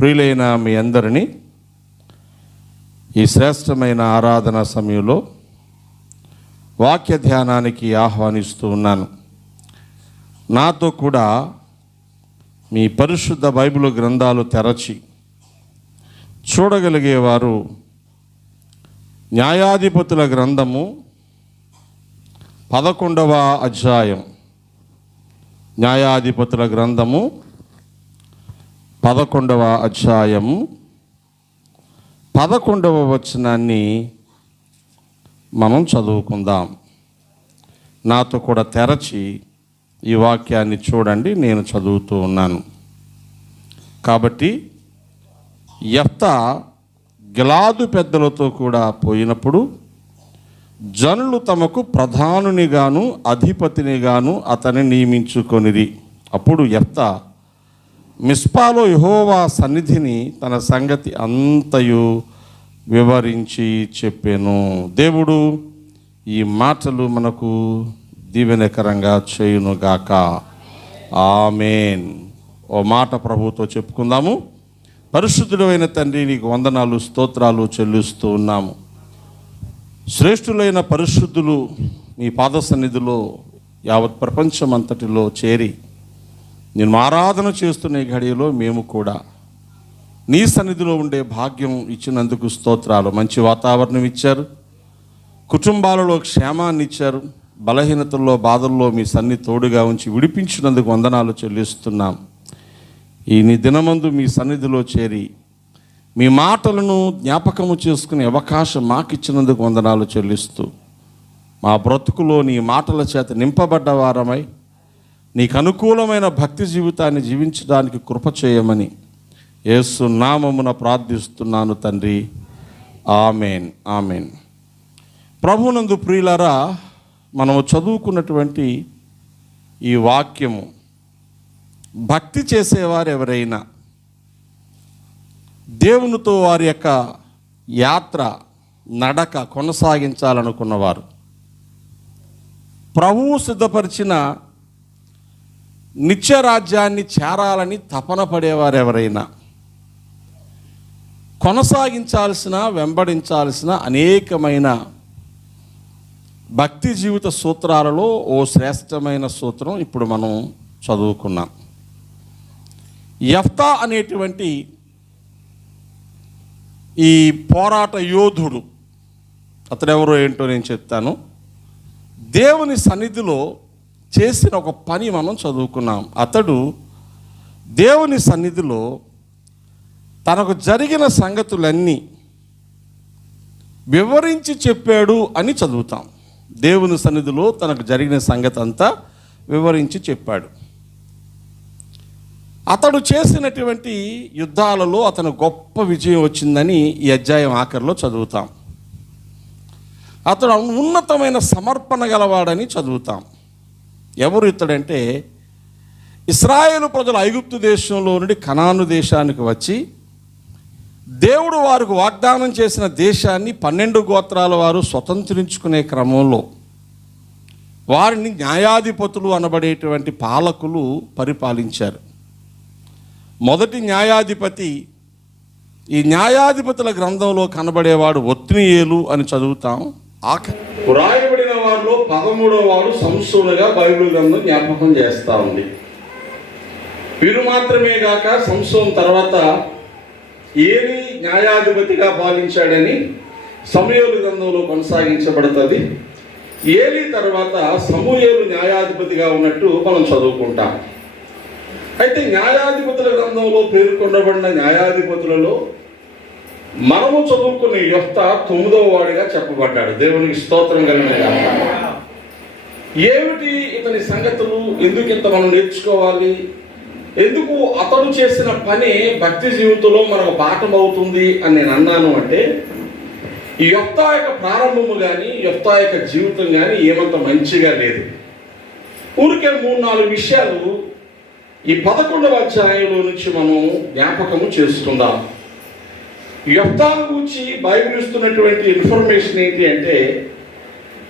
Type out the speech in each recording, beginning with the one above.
ప్రియులైన మీ అందరినీ ఈ శ్రేష్టమైన ఆరాధన సమయంలో వాక్య ధ్యానానికి ఆహ్వానిస్తూ ఉన్నాను. నాతో కూడా మీ పరిశుద్ధ బైబిల్ గ్రంథాలు తెరచి చూడగలిగేవారు న్యాయాధిపతుల గ్రంథము 11వ అధ్యాయం, న్యాయాధిపతుల గ్రంథము 11వ అధ్యాయము 11వ వచనాన్ని మనం చదువుకుందాం. నాతో కూడా తెరచి ఈ వాక్యాన్ని చూడండి. నేను చదువుతూ ఉన్నాను. కాబట్టి యెఫ్తా గిలాదు పెద్దలతో కూడా పోయినప్పుడు జనులు తమకు ప్రధానునిగాను అధిపతినిగాను అతన్ని నియమించుకొనిరి. అప్పుడు యెఫ్తా మిస్పాలో యెహోవా సన్నిధిని తన సంగతి అంతయు వివరించి చెప్పెను. దేవుడు ఈ మాటలు మనకు దీవెనకరంగా చేయునుగాక. ఆమేన్. ఓ మాట ప్రభువుతో చెప్పుకుందాము. పరిశుద్ధుడైన తండ్రి, నీకు వందనాలు, స్తోత్రాలు చెల్లిస్తూ ఉన్నాము. శ్రేష్ఠులైన పరిశుద్ధులు నీ పాద సన్నిధిలో యావత్ ప్రపంచం అంతటిలో చేరి నేను ఆరాధన చేస్తున్న ఈ ఘడియలో మేము కూడా నీ సన్నిధిలో ఉండే భాగ్యం ఇచ్చినందుకు స్తోత్రాలు. మంచి వాతావరణం ఇచ్చారు, కుటుంబాలలో క్షేమాన్ని ఇచ్చారు, బలహీనతల్లో బాధల్లో మీ సన్నిధి తోడుగా ఉంచి విడిపించినందుకు వందనాలు చెల్లిస్తున్నాం. ఈ నీ దినమందు మీ సన్నిధిలో చేరి మీ మాటలను జ్ఞాపకము చేసుకునే అవకాశం మాకు ఇచ్చినందుకు వందనాలు చెల్లిస్తూ మా బ్రతుకులో నీ మాటల చేత నింపబడ్డ వారమై నీకు అనుకూలమైన భక్తి జీవితాన్ని జీవించడానికి కృప చేయమని యేసు నామమున ప్రార్థిస్తున్నాను తండ్రి. ఆమేన్, ఆమేన్. ప్రభునందు ప్రియులారా, మనము చదువుకున్నటువంటి ఈ వాక్యము భక్తి చేసేవారు ఎవరైనా దేవునితో వారి యొక్క యాత్ర నడక కొనసాగించాలనుకున్నవారు, ప్రభువు సిద్ధపరిచిన నిత్యరాజ్యాన్ని చేరాలని తపన పడేవారు ఎవరైనా కొనసాగించాల్సిన, వెంబడించాల్సిన అనేకమైన భక్తి జీవిత సూత్రాలలో ఓ శ్రేష్టమైన సూత్రం ఇప్పుడు మనం చదువుకున్నాం. యెఫ్తా అనేటువంటి ఈ పోరాట యోధుడు, అతడెవరో ఏంటో నేను చెప్తాను. దేవుని సన్నిధిలో చేసిన ఒక పని మనం చదువుకున్నాం. అతడు దేవుని సన్నిధిలో తనకు జరిగిన సంగతులన్నీ వివరించి చెప్పాడు అని చదువుతాం. దేవుని సన్నిధిలో తనకు జరిగిన సంగతి అంతా వివరించి చెప్పాడు. అతడు చేసినటువంటి యుద్ధాలలో అతను గొప్ప విజయం వచ్చిందని ఈ అధ్యాయం ఆఖరిలో చదువుతాం. అతడు ఉన్నతమైన సమర్పణ గలవాడని చదువుతాం. ఎవరు ఇతడంటే, ఇశ్రాయేలు ప్రజలు ఐగుప్తు దేశంలో నుండి కనాను దేశానికి వచ్చి దేవుడు వారికి వాగ్దానం చేసిన దేశాన్ని 12 గోత్రాల వారు స్వతంత్రించుకునే క్రమంలో వారిని న్యాయాధిపతులు అనబడేటువంటి పాలకులు పరిపాలించారు. మొదటి న్యాయాధిపతి, ఈ న్యాయాధిపతుల గ్రంథంలో కనబడేవాడు ఒత్నీయేలు అని చదువుతాం. రాయబడిన వారిలో 13వ వాడు సంసోనుగా బైబిల్ గ్రంథం జ్ఞాపకం చేస్తూ ఉంది. వీరు మాత్రమే కాక సంసోను తర్వాత ఏలీ న్యాయాధిపతిగా పాలించాడని సమూయేలు గ్రంథంలో కొనసాగించబడుతుంది. ఏలీ తర్వాత సమూయేలు న్యాయాధిపతిగా ఉన్నట్టు మనం చదువుకుంటాం. అయితే న్యాయాధిపతుల గ్రంథంలో పేర్కొనబడిన న్యాయాధిపతులలో మనము చదువుకున్న యెఫ్తా 9వ వాడిగా చెప్పబడ్డాడు. దేవునికి స్తోత్రం కలిగిన. ఏమిటి ఇతని సంగతులు? ఎందుకు ఇంత మనం నేర్చుకోవాలి? ఎందుకు అతడు చేసిన పని భక్తి జీవితంలో మనకు పాఠం అవుతుంది అని నేను అన్నాను అంటే, ఈ యెఫ్తా యొక్క ప్రారంభము కానీ యెఫ్తా యొక్క జీవితం కానీ ఏమంత మంచిగా లేదు. ఊరికే 3-4 విషయాలు ఈ 11వ అధ్యాయంలో నుంచి మనం జ్ఞాపకము చేసుకుందాం. యెఫ్తా గురించి బైబిల్ ఇస్తున్నటువంటి ఇన్ఫర్మేషన్ ఏంటి అంటే,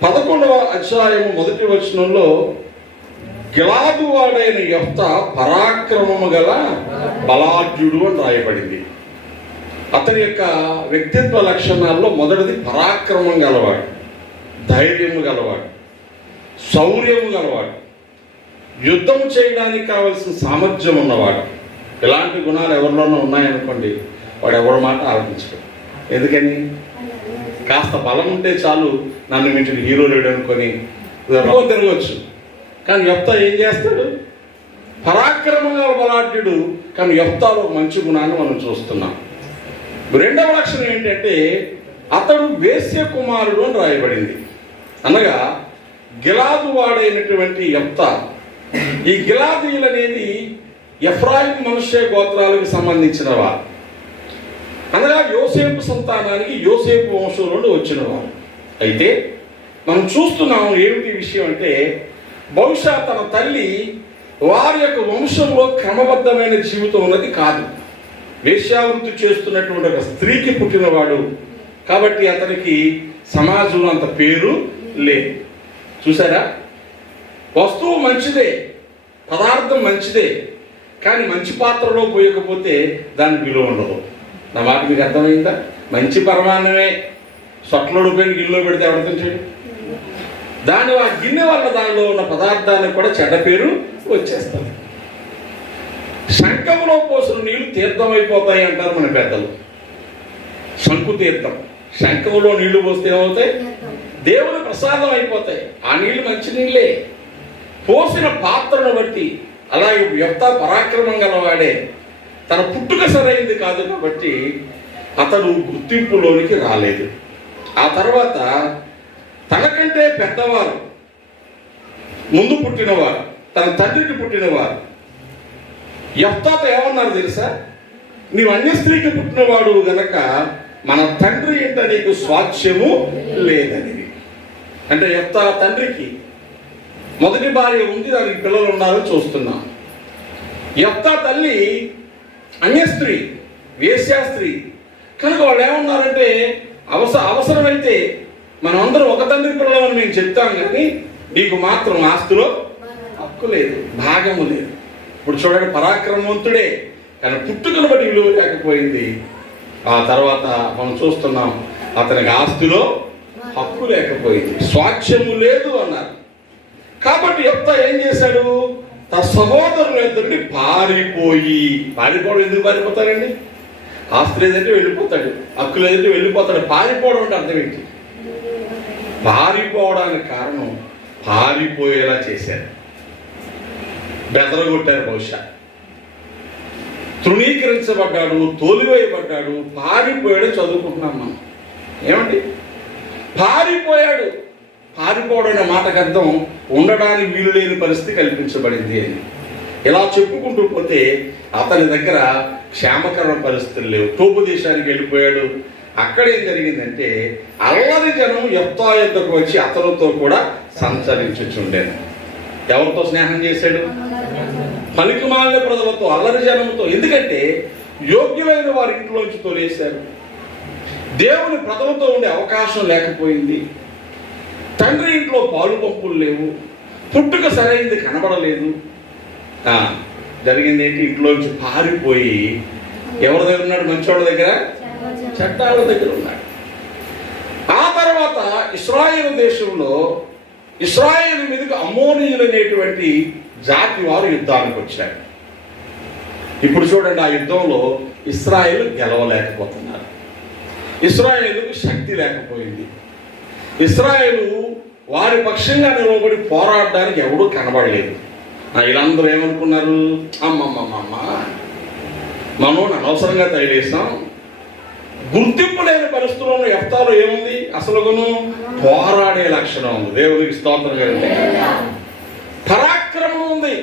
11వ అధ్యాయము 1వ వచనంలో గిలాదు వాడైన యెఫ్తా పరాక్రమము గల బలాఢ్యుడు అని రాయబడింది. అతని యొక్క వ్యక్తిత్వ లక్షణాల్లో మొదటిది పరాక్రమం గలవాడు, ధైర్యము గలవాడు, శౌర్యము గలవాడు, యుద్ధము చేయడానికి కావలసిన సామర్థ్యం ఉన్నవాడు. ఇలాంటి గుణాలు ఎవరిలోనూ ఉన్నాయనుకోండి, వాడు ఎవరి మాట ఆలోచించడు. ఎందుకని? కాస్త బలం ఉంటే చాలు, నన్ను మించిన హీరో లేడు అనుకొని తిరగవచ్చు. కానీ యెఫ్తా ఏం చేస్తాడు? పరాక్రమంగా బలాఢ్యుడు. కానీ యెఫ్తాలో మంచి గుణాన్ని మనం చూస్తున్నాం. రెండవ లక్షణం ఏంటంటే అతడు వేశ్య కుమారుడు అని రాయబడింది. అనగా గిలాదు వాడైనటువంటి యెఫ్తా, ఈ గిలాదీయులు అనేది ఎఫ్రాయిం మనష్య గోత్రాలకు సంబంధించిన వారు. అనగా యోసేపు సంతానానికి యోసేపు వంశం నుండి వచ్చిన వారు. అయితే మనం చూస్తున్నాం ఏమిటి విషయం అంటే, బహుశా తన తల్లి వారి యొక్క వంశంలో క్రమబద్ధమైన జీవితం ఉన్నది కాదు. వేశ్యావృత్తి చేస్తున్నటువంటి ఒక స్త్రీకి పుట్టినవాడు కాబట్టి అతనికి సమాజంలో అంత పేరు లేదు. చూసారా? వస్తువు మంచిదే, పదార్థం మంచిదే, కానీ మంచి పాత్రలో పోయకపోతే దాని విలువ ఉండదు. నా మాట మీకు అర్థమైందా? మంచి పరమాన్నమే సొట్లోడు పోయిన గిన్నెలో పెడితే ఎవరితో చేయడు. దాని ఆ గిన్నె వల్ల దానిలో ఉన్న పదార్థానికి కూడా చెడ్డ పేరు వచ్చేస్తుంది. శంఖంలో పోసిన నీళ్లు తీర్థమైపోతాయి అంటారు మన పెద్దలు. శంకు తీర్థం, శంఖంలో నీళ్లు పోస్తే ఏమవుతాయి? దేవుని ప్రసాదం అయిపోతాయి. ఆ నీళ్లు మంచి నీళ్ళే. పోసిన పాత్రను బట్టి అలాగే యెఫ్తా పరాక్రమం గలవాడే, తన పుట్టుక సరైంది కాదు కాబట్టి అతడు గుర్తింపులోనికి రాలేదు. ఆ తర్వాత తనకంటే పెద్దవారు, ముందు పుట్టినవారు, తన తండ్రికి పుట్టినవారు యెఫ్తాతో ఏమన్నారు తెలుసా? నీవు అన్య స్త్రీకి పుట్టినవాడు గనక మన తండ్రి ఇంట నీకు స్వాస్థ్యము లేదని. అంటే యెఫ్తా తండ్రికి మొదటి భార్య ఉంది, దానికి పిల్లలు ఉన్నారని చూస్తున్నాం. యెఫ్తా తల్లి అన్య స్త్రీ, వేశ్యా స్త్రీ కనుక వాళ్ళు ఏమన్నారంటే, అవసరమైతే మనం అందరం ఒక తండ్రి పిల్లలని మేము చెప్తాం, కానీ నీకు మాత్రం ఆస్తిలో హక్కు లేదు, భాగము లేదు. ఇప్పుడు చూడండి, పరాక్రమవంతుడే కానీ పుట్టుకను బట్టి విలువ లేకపోయింది. ఆ తర్వాత మనం చూస్తున్నాం అతనికి ఆస్తిలో హక్కు లేకపోయింది, స్వాస్థ్యము లేదు అన్నారు. కాబట్టి యెఫ్తా ఏం చేశాడు? తన సహోదరులిద్దరిని పారిపోవడం. ఎందుకు పారిపోతారండి? ఆస్తి లేదంటే వెళ్ళిపోతాడు, హక్కు లేదంటే వెళ్ళిపోతాడు. పారిపోవడం అంటే అర్థం ఏంటి? పారిపోవడానికి కారణం పారిపోయేలా చేశారు, బెదరగొట్టారు. బహుశా తృణీకరించబడ్డాడు, తోలివేయబడ్డాడు, పారిపోయాడు. చదువుకుంటున్నాం మనం. ఏమండి? పారిపోయాడు. పారిపోవడం అనే మాటకు అర్థం ఉండడానికి వీలు లేని పరిస్థితి కల్పించబడింది అని. ఇలా చెప్పుకుంటూ పోతే అతని దగ్గర క్షేమకరమైన పరిస్థితులు లేవు. తూర్పు దేశానికి వెళ్ళిపోయాడు. అక్కడ ఏం జరిగిందంటే, అల్లరి జనం యెఫ్తా యొద్దకు వచ్చి అతనితో కూడా సంచరించుచుండేది. ఎవరితో స్నేహం చేశాడు? పనికిమాలిన ప్రజలతో, అల్లరి జనంతో. ఎందుకంటే యోగ్యులైన వారి ఇంట్లోంచి తోలేశారు. దేవుని ప్రజలతో ఉండే అవకాశం లేకపోయింది. తండ్రి ఇంట్లో పాలు పంపులు లేవు, పుట్టుక సరైనది కనబడలేదు. జరిగింది ఏంటి? ఇంట్లోంచి పారిపోయి ఎవరి దగ్గర ఉన్నాడు? మంచోళ్ళ దగ్గర, చట్టాల దగ్గర ఉన్నాడు. ఆ తర్వాత ఇశ్రాయేలు దేశంలో ఇశ్రాయేలు మీదకి అమ్మోనీయులు అనేటువంటి జాతి వారు యుద్ధానికి వచ్చారు. ఇప్పుడు చూడండి, ఆ యుద్ధంలో ఇశ్రాయేలు గెలవలేకపోతున్నారు. ఇశ్రాయేలుకు శక్తి లేకపోయింది. ఇశ్రాయేలు వారి పక్షంగా నిలబడి పోరాడడానికి ఎవడూ కనబడలేదు. వీళ్ళందరూ ఏమనుకున్నారు? అమ్మమ్మమ్మ, మనం అనవసరంగా తగిలేసాం. గుర్తింపు లేని పరిస్థితుల్లో యెఫ్తాలో ఏముంది? అసలుగును పోరాడే లక్షణం ఉంది. దేవునికి స్తోత్రం కదండి. పరాక్రమం ఉంది,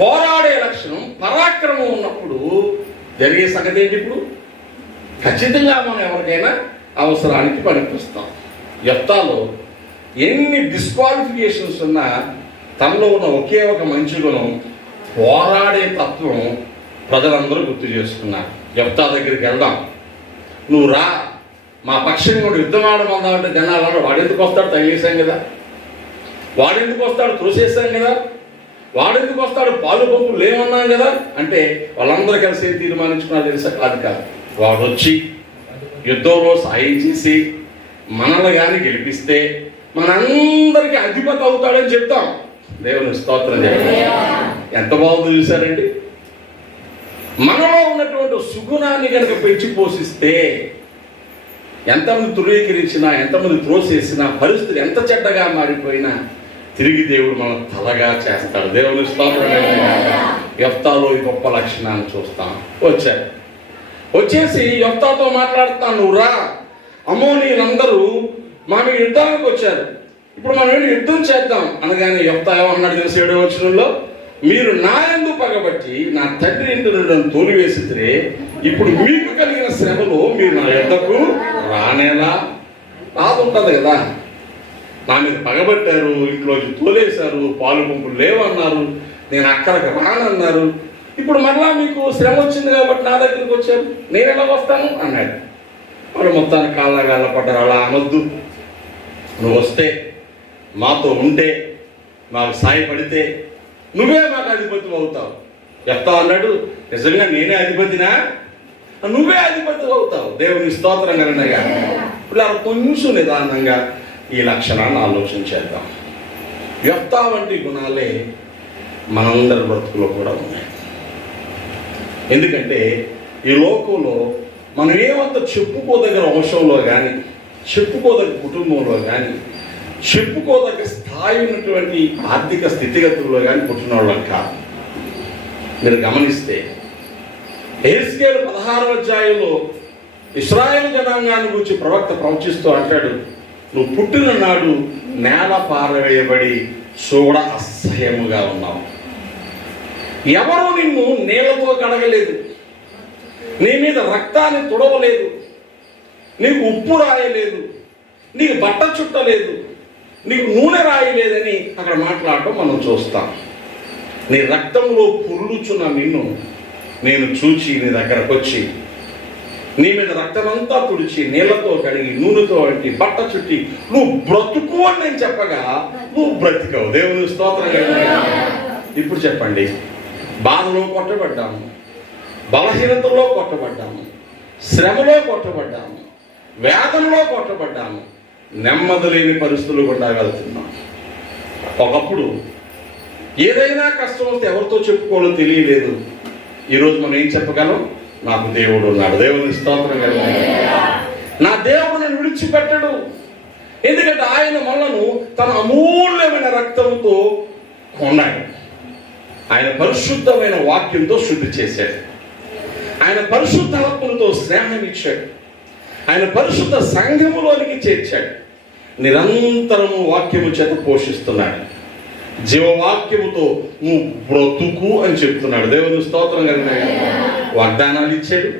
పోరాడే లక్షణం, పరాక్రమం ఉన్నప్పుడు జరిగే సంగతి ఏంటి? ఇప్పుడు ఖచ్చితంగా మనం ఎవరికైనా అవసరానికి పనిపిస్తాం. యెఫ్తాలో ఎన్ని డిస్క్వాలిఫికేషన్స్ ఉన్నా తనలో ఉన్న ఒకే ఒక మంచి గుణం, పోరాడే తత్వం ప్రజలందరూ గుర్తు చేసుకున్నారు. యెఫ్తా దగ్గరికి వెళ్దాం, నువ్వు రా, మా పక్షంగా యుద్ధం ఆడమందామంటే జనాలు వాడెందుకు వస్తాడు? తగిలేసాం కదా, వాడెందుకు వస్తాడు? త్రోసేసాం కదా. వాడెందుకు వస్తాడు, పాలు పంపులు లేవన్నాం కదా అంటే వాళ్ళందరూ కలిసి ఏం తీర్మానించుకున్నా తెలుసా? కాదు, వాడు వచ్చి యుద్ధంలో సాయం చేసి మనల్ని కానీ గెలిపిస్తే మనందరికీ అధిపతి అవుతాడని చెప్తాం. దేవుని స్తోత్రం చేయాలి. ఎంత బాగుందో చూసారండి. మనలో ఉన్నటువంటి సుగుణాన్ని కనుక పెంచి పోషిస్తే ఎంతమంది ధృవీకరించినా, ఎంతమంది త్రోసేసినా, పరిస్థితి ఎంత చెడ్డగా మారిపోయినా తిరిగి దేవుడు మనం తలగా చేస్తాడు. దేవుని స్తోత్రం. యెఫ్తాలో ఈ గొప్ప లక్షణాన్ని చూస్తాం. వచ్చేసి యెఫ్తాతో మాట్లాడుతాను, నువ్వు రా, అమ్మోనీయులందరూ మా మీద యుద్ధానికి వచ్చారు, ఇప్పుడు మనం వెళ్ళి యుద్ధం చేద్దాం అనగానే యెఫ్తా ఏమన్నాడు తెలిసి 7వ వచనంలో, మీరు నా యందు పగబట్టి నా తండ్రి ఇంటి నుండి నన్ను తోలివేసితే ఇప్పుడు మీకు కలిగిన శ్రమలో మీరు నా యొద్దకు రానేలా? బాధ ఉంటుంది కదా. నా మీద పగబట్టారు, ఇంట్లోకి తోలేశారు, పాలు పంపులు లేవన్నారు, నేను అక్కడికి రానన్నారు, ఇప్పుడు మరలా మీకు శ్రమ వచ్చింది కాబట్టి నా దగ్గరికి వచ్చారు, నేను ఎలా వస్తాను అన్నాడు. మరి మొత్తానికి కాళ్ళ వేళ్ళ పడ్డారు. అలా అనొద్దు, నువ్వు వస్తే మాతో ఉంటే మాకు సాయపడితే నువ్వే మాకు అధిపతి అవుతావు. యెఫ్తా అన్నాడు, నిజంగా నేనే అధిపతినా? నువ్వే అధిపతి అవుతావు. దేవుని స్తోత్రం కలనగా. ఇప్పుడు అలా కొంచెం నిదానంగా ఈ లక్షణాన్ని ఆలోచించేద్దాం. యెఫ్తా వంటి గుణాలే మనందరి బ్రతుకులో కూడా ఉన్నాయి. ఎందుకంటే ఈ లోకంలో మనం ఏమంత చెప్పుకోదగిన వంశంలో కానీ, చెప్పుకోదగ్గ కుటుంబంలో కానీ, చెప్పుకోదగ్గ స్థాయి ఉన్నటువంటి ఆర్థిక స్థితిగతుల్లో కానీ పుట్టిన వాళ్ళం కాదు. మీరు గమనిస్తే యెహెజ్కేలు 16వ అధ్యాయంలో ఇశ్రాయేలు జనాంగాన్ని గురించి ప్రవక్త ప్రవచిస్తూ అంటాడు, నువ్వు పుట్టిన నాడు నేల పారవేయబడి చూడ అసహ్యముగా ఉన్నావు. ఎవరూ నిన్ను నీళ్లతో కడగలేదు, నీ మీద రక్తాన్ని తుడవలేదు, నీకు ఉప్పు రాయలేదు, నీకు బట్ట చుట్టలేదు, నీకు నూనె రాయలేదని అక్కడ మాట్లాడటం మనం చూస్తాం. నీ రక్తంలో పురులుచున్న నిన్ను నేను చూచి నీ దగ్గరకు వచ్చి నీ మీద రక్తమంతా తుడిచి నీళ్లతో కడిగి నూనెతో వంటి బట్ట చుట్టి నువ్వు బ్రతుకు అని నేను చెప్పగా నువ్వు బ్రతికవు. దేవుని స్తోత్రం. ఇప్పుడు చెప్పండి, బాధలో కొట్టబడ్డాము, బలహీనతలో కొట్టబడ్డాము, శ్రమలో కొట్టబడ్డాము, వేదనలో కొట్టబడ్డాము, నెమ్మది లేని పరిస్థితులు గుండా వెళ్తున్నాం. ఒకప్పుడు ఏదైనా కష్టం వస్తే ఎవరితో చెప్పుకోవాలో తెలియలేదు. ఈరోజు మనం ఏం చెప్పగలం? నాకు దేవుడు ఉన్నాడు. దేవుని స్తోత్రం కలుగుతుంది. నా దేవుడు నన్ను విడిచిపెట్టడు. ఎందుకంటే ఆయన మనలను తన అమూల్యమైన రక్తంతో కొన్నాడు. ఆయన పరిశుద్ధమైన వాక్యంతో శుద్ధి చేశాడు. ఆయన పరిశుద్ధాత్మలతో స్నేహం ఇచ్చాడు. ఆయన పరిశుద్ధ సంఘములోనికి చేర్చాడు. నిరంతరము వాక్యము చేత పోషిస్తున్నాడు. జీవవాక్యముతో నువ్వు బ్రతుకు అని చెప్తున్నాడు. దేవుని స్తోత్రం కలిగిన వాగ్దానాలు ఇచ్చాడు.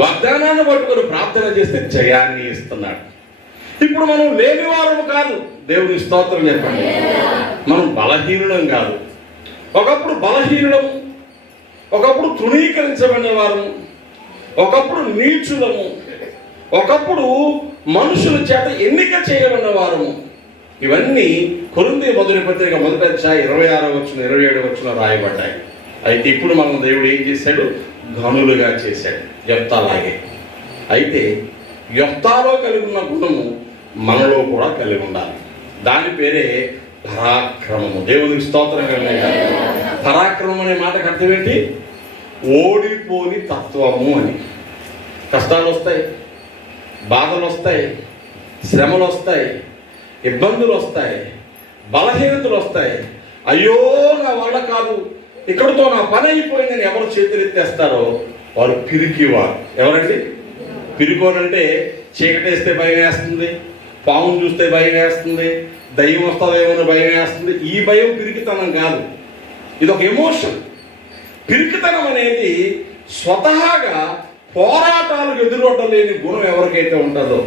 వాగ్దానాన్ని పట్టుకొని ప్రార్థన చేస్తే జయాన్ని ఇస్తున్నాడు. ఇప్పుడు మనం లేనివారము కాదు. దేవుని స్తోత్రం చెప్పండి. మనం బలహీనులం కాదు. ఒకప్పుడు బలహీనులము, ఒకప్పుడు తృణీకరించబడిన వారము, ఒకప్పుడు నీచులము, ఒకప్పుడు మనుషుల చేత ఎన్నిక చేయబడిన వారము. ఇవన్నీ కొరింథీ మొదటి పత్రిక 1వ అధ్యాయం 26వ వచనం 27వ వచనం రాయబడ్డాయి. అయితే ఇప్పుడు మనం దేవుడు ఏం చేశాడు? ఘనులుగా చేశాడు, యెఫ్తాలాగే. అయితే యెఫ్తాలో కలిగి ఉన్న గుణము మనలో కూడా కలిగి ఉండాలి. దాని పేరే పరాక్రమము. దేవునికి స్తోత్రం కలిగిన పరాక్రమం అనే మాటకు అర్థం ఏంటి? ఓడిపోని తత్వము అని. కష్టాలు వస్తాయి, బాధలు వస్తాయి, శ్రమలు వస్తాయి, ఇబ్బందులు వస్తాయి, బలహీనతలు వస్తాయి. అయ్యో నా వల్ల కాదు, ఇక్కడితో నా పని అయిపోయిందని ఎవరు చేతులెత్తేస్తారో వారు పిరికివారు. ఎవరండి పిరికోనంటే? చీకటేస్తే భయం వేస్తుంది, పాము చూస్తే భయం వేస్తుంది, దయ్యం వస్తుందేమో భయం వేస్తుంది. ఈ భయం పిరికితనం కాదు, ఇది ఒక ఎమోషన్. పిరికితనం అనేది స్వతహాగా పోరాటాలు ఎదురొడ్డలేని గుణం ఎవరికైతే ఉంటుందో,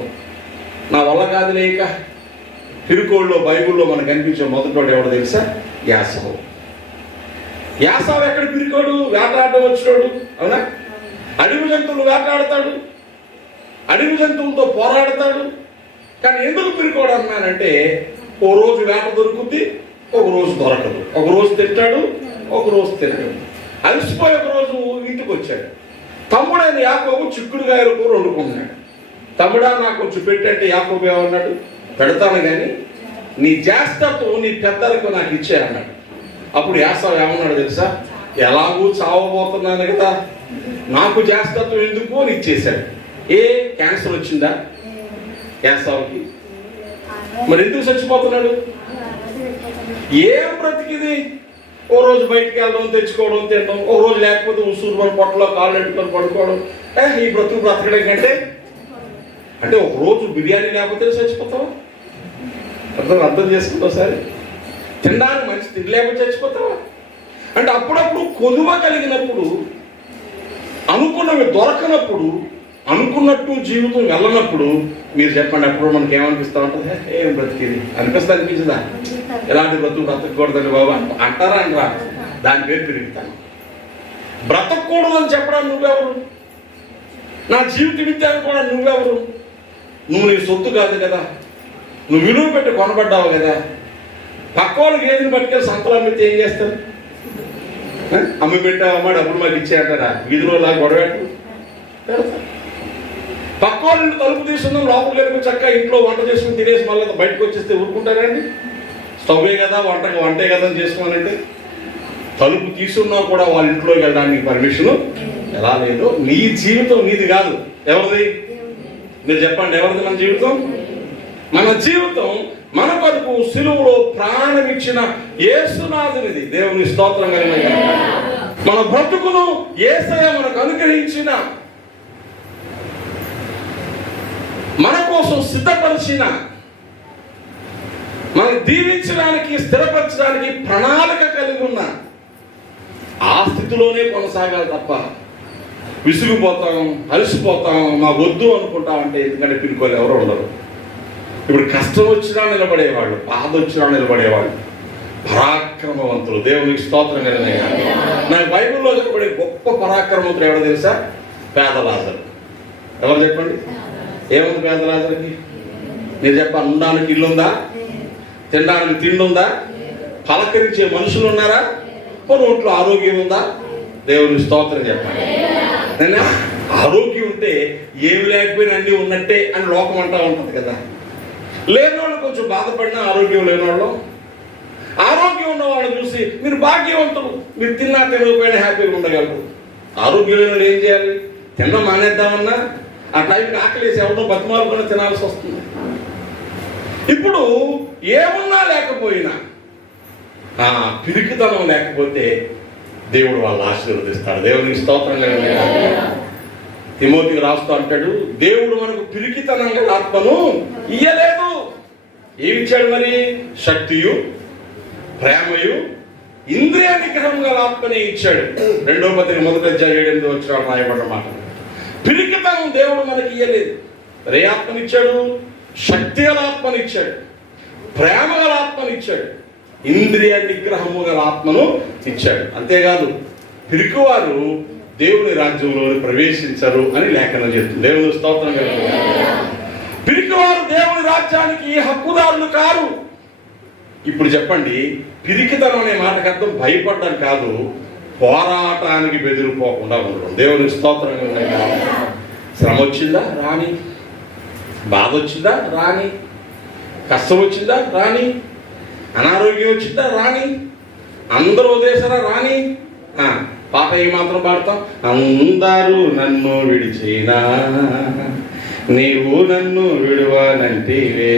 నా వల్ల కాదు లేక. పిరికోళ్ళలో బైబిల్లో మనకు కనిపించే మొదటివాడు ఎవడో తెలుసా? యాసావు. యాసావు ఎక్కడ పిరికోడు? వేటాడడం వచ్చినోడు. అవునా? అడవి జంతువులు వేటాడతాడు, అడవి జంతువులతో పోరాడతాడు. కానీ ఎందుకు పిరికోడు అన్నానంటే, ఓ రోజు వేట దొరుకుద్ది, ఒక రోజు దొరకదు, ఒక రోజు తింటాడు, ఒక రోజు తినడు. అలసిపోయి ఒక రోజు ఇంటికి వచ్చాడు. తమ్ముడైన యాకోబు చిక్కుడుకాయల కూర వండుకున్నాడు. తమ్ముడా నాకు కొంచెం పెట్టంటే యాకోబు ఏమన్నాడు? పెడతాను కానీ నీ జ్యేష్ఠత్వం నీ పెద్దలకు నాకు ఇచ్చే అన్నాడు. అప్పుడు యాసావు ఏమన్నాడు తెలుసా? ఎలాగూ చావబోతున్నాను కదా, నాకు జ్యేష్ఠత్వం ఎందుకు అని ఇచ్చేశాడు. క్యాన్సర్ వచ్చిందా యాసావుకి? మరి ఎందుకు చచ్చిపోతున్నాడు? ఏం బ్రతికిది? ఓ రోజు బయటికి వెళ్ళడం, తెచ్చుకోవడం, తినడం, ఓ రోజు లేకపోతే ఉసూరు మన పొట్టలో కాళ్ళు పెట్టుకొని పడుకోవడం. ఈ బ్రతకడం కంటే అంటే ఒక రోజు బిర్యానీ లేకపోతే చచ్చిపోతావా? అర్థం చేసుకుంటావు సరే. తినడానికి మంచి తిండి లేకపోతే చచ్చిపోతావా? అంటే అప్పుడప్పుడు కొదువ కలిగినప్పుడు, అనుకున్నవి దొరకనప్పుడు, అనుకున్నట్టు జీవితం వెళ్ళనప్పుడు మీరు చెప్పండి, అప్పుడు మనకి ఏమనిపిస్తా ఉంటుంది? ఏం బ్రతికేది అనిపించదా? ఎలాంటి బ్రతకూడదని బాబా అంటారా అనరా? దాని పేరు పెరుగుతాను. బ్రతకూడదని చెప్పడానికి నువ్వెవరు? నా జీవితం విద్యాన్ని కూడా నువ్వెవరు? నువ్వు నీ సొత్తు కాదు కదా, నువ్వు విలువ పెట్టి కొనబడ్డావు కదా. పక్క వాళ్ళకి ఏదిని పట్టుకెళ్ళి సంతలో అమ్మితే ఏం చేస్తారు? అమ్మి పెట్టావమ్మా డబ్బులు మాకు ఇచ్చేయంటారా? వీధిలో లాగా గొడవెట్టు. పక్క వాళ్ళు తలుపు తీసుకుందాం, లోపలికి వెళ్ళి చక్క ఇంట్లో వంట చేసుకుని తినేసి మళ్ళీ బయటకు వచ్చేస్తే ఊరుకుంటారండి? స్టవ్వే కదా, వంటే కదా అని చేసుకోవాలంటే తలుపు తీసుకున్నా కూడా వాళ్ళ ఇంట్లోకి వెళ్ళడానికి పర్మిషన్ ఎలా లేదు. నీ జీవితం నీది కాదు, ఎవరిది? మీరు చెప్పండి, ఎవరిది మన జీవితం? మన జీవితం మన కొరకు సిలువలో ప్రాణం ఇచ్చిన యేసునాథునిది. దేవుని స్తోత్రం కలిగిన మన బ్రతుకును యేసయ్య మనకు అనుగ్రహించిన, మన కోసం సిద్ధపరిచిన, మనం దీవించడానికి, స్థిరపరచడానికి ప్రణాళిక కలిగి ఉన్న ఆ స్థితిలోనే కొనసాగాలి తప్ప విసిగిపోతాం, అలసిపోతాం, మా వద్దు అనుకుంటామంటే ఎందుకంటే పిలుకోలు ఎవరు ఉండరు. ఇప్పుడు కష్టం వచ్చినా నిలబడేవాళ్ళు, బాధ వచ్చినా నిలబడేవాళ్ళు పరాక్రమవంతులు. దేవునికి స్తోత్రం కలిగిన నాకు బైబిల్లో చెప్పబడే గొప్ప పరాక్రమవంతులు ఎవరు తెలుసా? పేదలాజరు. ఎవరు చెప్పండి? ఏముంది పేదలాజరుకి? నేను చెప్పాను, ఉండడానికి ఇల్లుందా? తినడానికి తిండి ఉందా? పలకరించే మనుషులు ఉన్నారా? ఒంట్లో ఆరోగ్యం ఉందా? దేవుని స్తోత్రం చెప్పండి. నేను ఆరోగ్యం ఉంటే ఏమి లేకపోయినా అన్నీ ఉన్నట్టే అని లోకం అంటా ఉంటుంది కదా. లేనివాళ్ళు కొంచెం బాధపడినా ఆరోగ్యం లేనివాళ్ళు, ఆరోగ్యం ఉన్న వాళ్ళని చూసి మీరు భాగ్యవంతులు, మీరు తిన్నా తినకపోయినా హ్యాపీగా ఉండగలరు. ఆరోగ్యం లేని ఏం చేయాలి? తినడం మానేద్దామన్నా ఆ టైంకి ఆకలేసి ఎవరినో బతిమాలుకొని తినాల్సి వస్తుంది. ఇప్పుడు ఏమున్నా లేకపోయినా పిరికితనం లేకపోతే దేవుడు వాళ్ళు ఆశీర్వదిస్తాడు. దేవునికి స్తోత్రం కలిగిన తిమోతికి రాస్తూ అంటాడు, దేవుడు మనకు పిరికితనం గల ఆత్మను ఇయ్యలేదు. ఏమిచ్చాడు మరి? శక్తియు, ప్రేమయు, ఇంద్రియ నిగ్రహం గల ఆత్మనే ఇచ్చాడు. 2వ పత్రిక 1:7-8 రాయబడ్డ మాట. పిరికితనం దేవుడు మనకి ఇయ్యలేదు. రే ఆత్మనిచ్చాడు, శక్తి గల ఆత్మనిచ్చాడు, ప్రేమ గల ఆత్మనిచ్చాడు, ఇంద్రియ నిగ్రహము గల ఆత్మను ఇచ్చాడు. అంతేకాదు పిరికివారు దేవుని రాజ్యంలో ప్రవేశించరు అని లేఖనం చెప్తుంది. దేవుని స్తోత్రం కలిగిన పిరికివారు దేవుని రాజ్యానికి హక్కుదారులు కారు. ఇప్పుడు చెప్పండి, పిరికితనం అనే మాటకు అర్థం భయపడడం కాదు, పోరాటానికి బెదిరిపోకుండా ఉండడం. దేవుని స్తోత్రం కలిగిన శ్రమ వచ్చిందా రాని, బాధ వచ్చిందా రాని, కష్టం వచ్చిందా రాని, అనారోగ్యం వచ్చిందా రాని, అందరూ వదిలేసారా రాని. పాట ఏమాత్రం పాడతాం? అందరూ నన్ను విడిచినా నీవు నన్ను విడువనంటివే.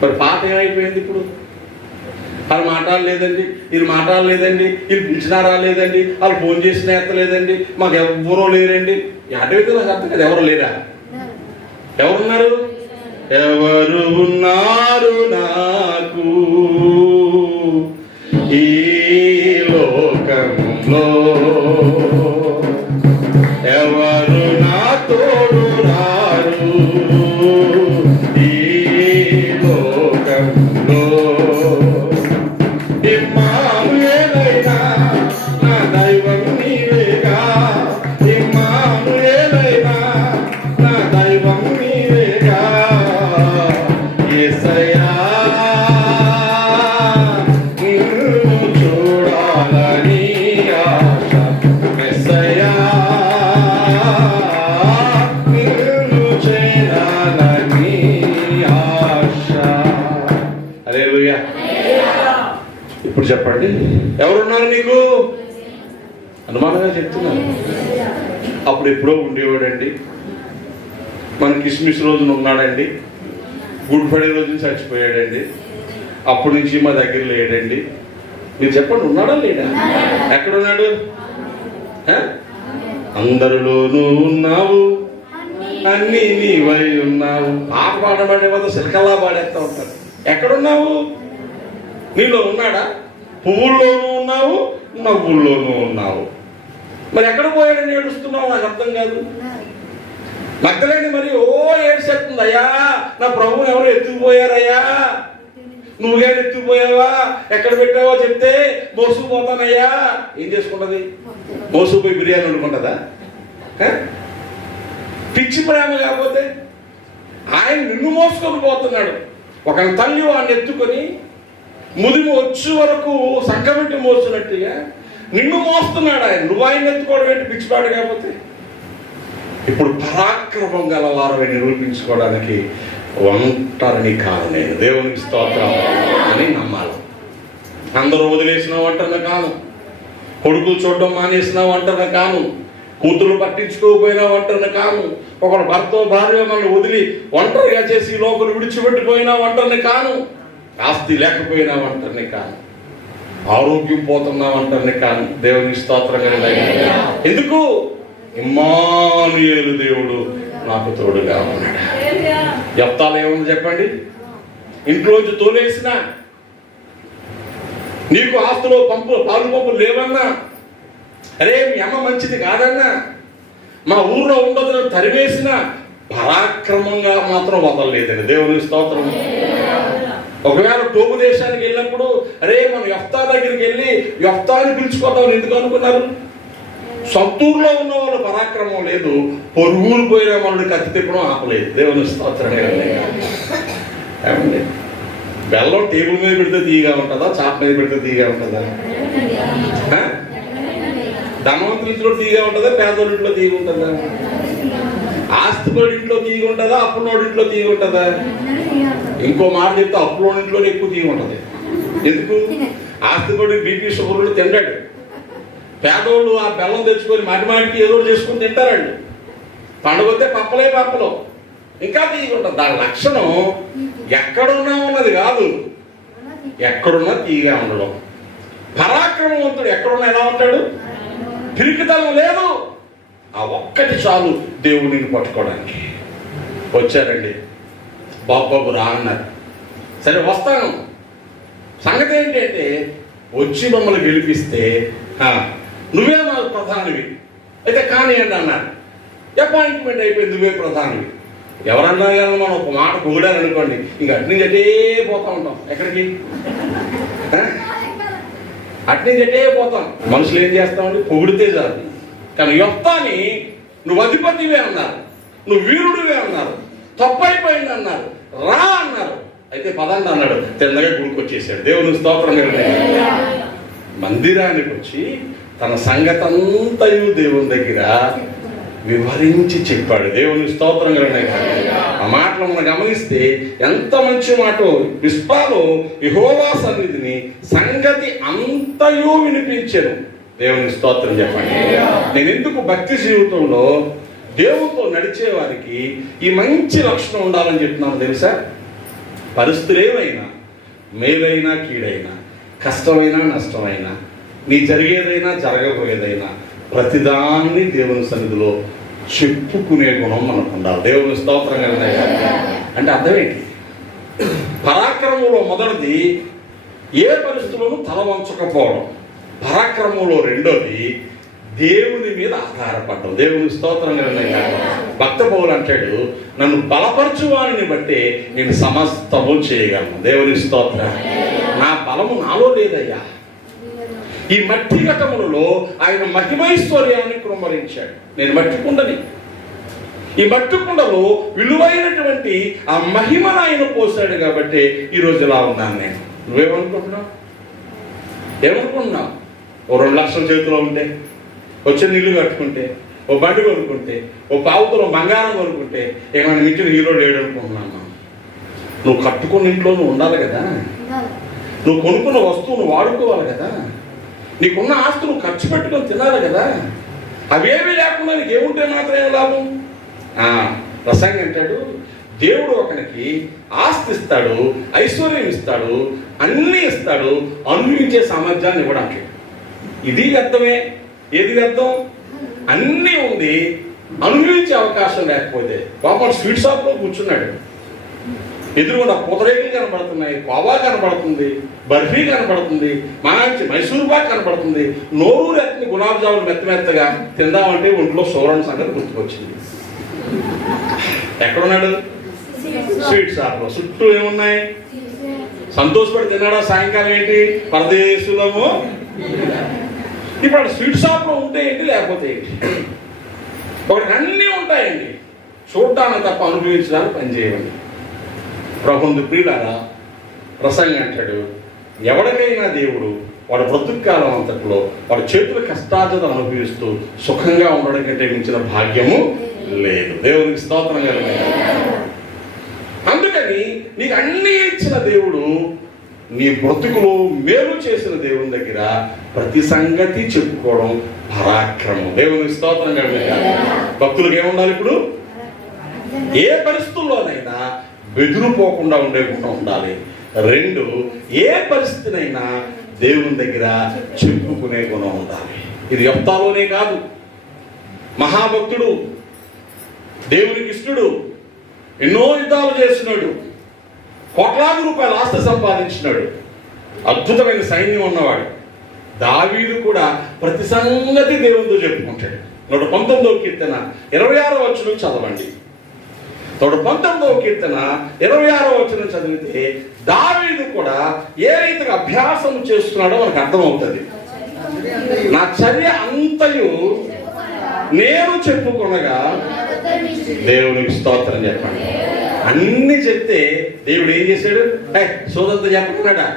మరి పాట ఏమైపోయింది? ఇప్పుడు వాళ్ళు మాట్లాడలేదండి, వీళ్ళు మాట్లాడలేదండి, వీళ్ళు పిలిచినారా లేదండి, వాళ్ళు ఫోన్ చేసినా ఎత్తలేదండి, మాకు ఎవరో లేరండి. అటువైతే నాకు అర్థం కదా, ఎవరు లేరా? ఎవరున్నారు? ఎవరు ఉన్నారు నాకు ఈ లోకంలో, ఎవరు నా తోడు రారు ఈ లోకంలో. ఇమ్మానుయేలైనా నా దైవం నీవేగా, ఇమ్మానుయేలైనా నా దైవం నీవేగా. యేసయ్యా చెప్పండి, ఎవరున్నారు నీకు? అనుమానంగా చెప్తున్నాను. అప్పుడు ఎప్పుడో ఉండేవాడండి, మన కిస్మిస్ రోజున ఉన్నాడండి, గుడ్ ఫ్రైడే రోజున చచ్చిపోయాడండి, అప్పటి నుంచి మా దగ్గర లేడండి. మీరు చెప్పండి, ఉన్నాడా లేడా? ఎక్కడున్నాడు? అందరిలోనూ ఉన్నావు, అన్నీ నీవై ఉన్నావు. పాట పాడబడే వద్ద సిలకల్లా పాడేస్తా ఉంటారు. ఎక్కడున్నావు? నీలో ఉన్నాడా? పువ్వుల్లోనూ ఉన్నావు, నవ్వుల్లోనూ ఉన్నావు. మరి ఎక్కడ పోయాడని ఏడుస్తున్నావు? నాకు అర్థం కాదు. మగ్ధలేని మరి ఏడ్చేస్తుంది, అయ్యా నా ప్రభువుని ఎవరు ఎత్తుకుపోయారయ్యా, నువ్వుగా ఎత్తుకుపోయావా, ఎక్కడ పెట్టావో చెప్తే మోసుకుపోతానయ్యా. ఏం చేసుకుంటది? మోసుకుపోయి బిర్యానీ వండుకుంటుందా? పిచ్చి ప్రేమ కాకపోతే ఆయన నిన్ను మోసుకొని పోతున్నాడు. ఒక తల్లి వాడిని ఎత్తుకొని ముదిమి వచ్చే వరకు సంకబెట్టి మోస్తున్నట్టుగా నిన్ను మోస్తున్నాడు ఆయన. నువ్వు ఆయన ఎత్తుకోవడం ఏంటి పిచ్చిపాడు కాకపోతే? ఇప్పుడు పరాక్రమం గల వారని నిరూపించుకోవడానికి ఒంటరిని కాదు నేను, దేవునికి స్తోత్రం అని నమ్మాలి. అందరూ వదిలేసిన ఒంటరిని కాను, కొడుకులు చూడడం మానేసిన ఒంటరిని కాను, కూతురు పట్టించుకోకపోయినా ఒంటరిని కాను, ఒకడు భర్త భార్య మనల్ని వదిలి ఒంటరిగా చేసి లోకలు విడిచిపెట్టిపోయినా ఒంటరిని కాను, ఆస్తి లేకపోయినా ఒంటరిని కాను, ఆరోగ్యం పోతున్నా ఒంటరిని కాను. దేవునికి స్తోత్రం కలిగి. ఎందుకు? ఇమ్మానుయేలు దేవుడు నాకు తోడుగా ఉన్నాడు. యెఫ్తాలో ఏముంది చెప్పండి? ఇంట్లోంచి తోలేసిన, నీకు ఆస్తులో పాలు పంపులు లేవన్నా, అరే మీ అమ్మ మంచిది కాదన్నా, మా ఊర్లో ఉండదు తరివేసిన, పరాక్రమంగా మాత్రం వదలలేదండి. దేవుని స్తోత్రం. ఒకవేళ టోబు దేశానికి వెళ్ళినప్పుడు అరే మనం యెఫ్తా దగ్గరికి వెళ్ళి యెఫ్తాని పిలుచుకోదామని ఎందుకు అనుకున్నారు? సొంతూరులో ఉన్న వాళ్ళు పరాక్రమం లేదు, పొరుగులు పోయిన వాళ్ళు కత్తి తిప్పడం ఆపలేదు. దేవుని స్తోత్రం. ఏమండి, బెల్లం టేబుల్ మీద పెడితే తీయగా ఉంటుందా, చాప మీద పెడితే తీయగా ఉంటుందా? ధనవంతుల ఇంట్లో తీయగా ఉంటుందా, పేదోళ్ళ ఇంట్లో తీగ ఉంటుందా? ఆస్తిపడి ఇంట్లో తీగ ఉంటుందా, అప్పులోడి ఇంట్లో తీగ ఉంటుందా? ఇంకో మాట చెప్తే అప్పులోడి ఇంట్లోనే ఎక్కువ తీగ ఉంటుంది. ఎందుకు? ఆస్తిపడి బీపీ షుగర్లు తింటాడు, పేదోళ్ళు ఆ బెల్లం తెచ్చుకొని మాటికి ఏదో చేసుకుని తింటారండి. పండుగ వస్తే పప్పలో ఇంకా తీగ ఉంటుంది. దాని లక్షణం ఎక్కడున్నా ఉన్నది కాదు, ఎక్కడున్నా తీగా ఉండడం. పరాక్రమవంతుడు ఎక్కడున్నా ఎలా ఉంటాడు? పిరికితనం లేదు. ఆ ఒక్కటి చాలు దేవుడిని పట్టుకోవడానికి. వచ్చారండి, బాబు రా అన్నారు. సరే వస్తాను. సంగతి ఏంటంటే వచ్చి మమ్మల్ని గెలిపిస్తే నువ్వే మా ప్రధానివి అయితే కానివ్వండి అన్నారు. అపాయింట్మెంట్ అయిపోయింది, నువ్వే ప్రధానివి. ఎవరన్నా కానీ మనం ఒక మాట పొగిడారనుకోండి, ఇంక అట్నుంచి అటే పోతా ఉంటాం. ఎక్కడికి? అట్నుంచి అటే పోతాం. మనుషులు ఏం చేస్తామండి? పొగిడితే చాలు. కానీ యెఫ్తాని నువ్వు అధిపతివే అన్నారు, నువ్వు వీరుడివే అన్నారు, తప్పైపోయింది అన్నారు, రా అన్నారు. అయితే పదండి అన్నాడు. తిన్నగా గుడికి వచ్చేసాడు. దేవుని స్తోత్రం. మందిరానికి వచ్చి తన సంగతంతయు దేవుని దగ్గర వివరించి చెప్పాడు. దేవుని స్తోత్రం. ఆ మాటలు మనం గమనిస్తే ఎంత మంచి మాట. మిస్పాలో యెహోవా సన్నిధిని సంగతి అంతయు వినిపించాను. దేవుని స్తోత్రం చెప్పండి. నేను ఎందుకు భక్తి జీవితంలో దేవునితో నడిచే వారికి ఈ మంచి లక్షణం ఉండాలని చెప్తున్నాను తెలుసా? పరిస్థితులు ఏమైనా, మేలైనా కీడైనా, కష్టమైనా నష్టమైనా, నీ జరిగేదైనా జరగబోయేదైనా ప్రతిదాన్ని దేవుని సన్నిధిలో చెప్పుకునే గుణం మనకు ఉండాలి. దేవుని స్తోత్రం. అంటే అర్థం ఏంటి? పరాక్రమంలో మొదటిది ఏ పరిస్థితులను తల వంచకపోవడం. పరాక్రమంలో రెండోది దేవుని మీద ఆధారపడడం. దేవుని స్తోత్రం. భక్త పౌలు అంటాడు, నన్ను బలపరచువాని బట్టి నేను సమస్తము చేయగలను. దేవుని స్తోత్రం. నా బలము నాలో లేదయ్యా. ఈ మట్టి ఘటములలో ఆయన మహిమైశ్వర్యాన్ని కృమ్మరించాడు. నేను మట్టి కుండని, ఈ మట్టి కుండలో విలువైనటువంటి ఆ మహిమను ఆయన పోసాడు కాబట్టి ఈరోజు ఇలా ఉన్నాను నేను. నువ్వేమనుకుంటున్నావు? ఏమనుకుంటున్నావు? ఓ 2 లక్షల చేతిలో ఉంటే, వచ్చే నీళ్లు కట్టుకుంటే, ఓ బండి కొనుక్కుంటే, ఓ పావుతులో బంగారం కొనుక్కుంటే ఏమైనా మించిన హీరో లేడు అనుకుంటున్నాను. నువ్వు కట్టుకున్న ఇంట్లో నువ్వు ఉండాలి కదా. నువ్వు కొనుక్కున్న వస్తువును వాడుకోవాలి కదా, నీకున్న ఆస్తి నువ్వు ఖర్చు పెట్టుకొని తినాలి కదా. అవేమీ లేకుండా నీకు ఏముంటే మాత్రం ఏం లాభం? ప్రసంగం అంటాడు, దేవుడు ఒకనికి ఆస్తి ఇస్తాడు, ఐశ్వర్యం ఇస్తాడు, అన్నీ ఇస్తాడు, అనుభవించే సామర్థ్యాన్ని ఇవ్వడానికి. ఇది వ్యర్థమే. ఏది వ్యర్థం? అన్నీ ఉంది, అనుభవించే అవకాశం లేకపోతే. పాపం స్వీట్ షాప్లో కూర్చున్నాడు, ఎదురుగుండా పూతరేకులు కనబడుతున్నాయి, కోవా కనబడుతుంది, బర్ఫీ కనబడుతుంది, మంచి మైసూర్ పాక్ కనబడుతుంది, నోరు ఎత్తిని గులాబ్ జాములు మెత్తగా తిందామంటే ఒంట్లో సోరణ సంగతి గుర్తుకొచ్చింది. ఎక్కడున్నాడు? స్వీట్ షాప్లో. చుట్టూ ఏమున్నాయి? సంతోషపడి తిన్నాడా? సాయంకాలం ఏంటి? పరదేశులము. ఇప్పుడు స్వీట్ షాప్లో ఉంటే ఏంటి, లేకపోతే ఏంటి? ఒకటి అన్నీ ఉంటాయండి, చూడ్డానికి తప్ప అనుభవించడానికి పనిచేయండి. ప్రభుందు ప్రియులారా, ప్రసంగం అంటాడు, ఎవరికైనా దేవుడు వాడు బ్రతుకాలం అంతట్లో వాడు చేతుల కష్టార్జత అనుభవిస్తూ సుఖంగా ఉండడం కంటే మించిన భాగ్యము లేదు. దేవునికి స్తోత్రం కలుగుతుంది. అందుకని నీకు అన్నీ ఇచ్చిన దేవుడు, నీ బ్రతుకులో మేలు చేసిన దేవుని దగ్గర ప్రతి సంగతి చెప్పుకోవడం పరాక్రమం. దేవునికి స్తోత్రం కలుగుతుంది. భక్తులకు ఏముండాలి? ఇప్పుడు ఏ పరిస్థితుల్లోనైనా బెదిరిపోకుండా ఉండేకుండా ఉండాలి. 2, ఏ పరిస్థితినైనా దేవుని దగ్గర చెప్పుకునే గుణం ఉండాలి. ఇది యెఫ్తాలోనే కాదు, మహాభక్తుడు, దేవునికి ఇష్టడు, ఎన్నో యుద్ధాలు చేస్తున్నాడు, కోట్లాది రూపాయల ఆస్తి సంపాదించినాడు, అద్భుతమైన సైన్యం ఉన్నవాడు. దావీదు కూడా ప్రతి సంగతి దేవునితో చెప్పుకుంటాడు. 119వ కీర్తన 26వ వచనం చదవండి. 119వ కీర్తన 26వ వచనం చదివితే దావీదు కూడా ఏ రీతిగా అభ్యాసం చేస్తున్నాడో మనకు అర్థమవుతుంది. నా చర్య అంతయు నేను చెప్పుకొనగా, దేవునికి స్తోత్రం చెప్పండి. అన్ని చెప్తే దేవుడు ఏం చేశాడు? సోదంతా చెప్పకున్నాడా?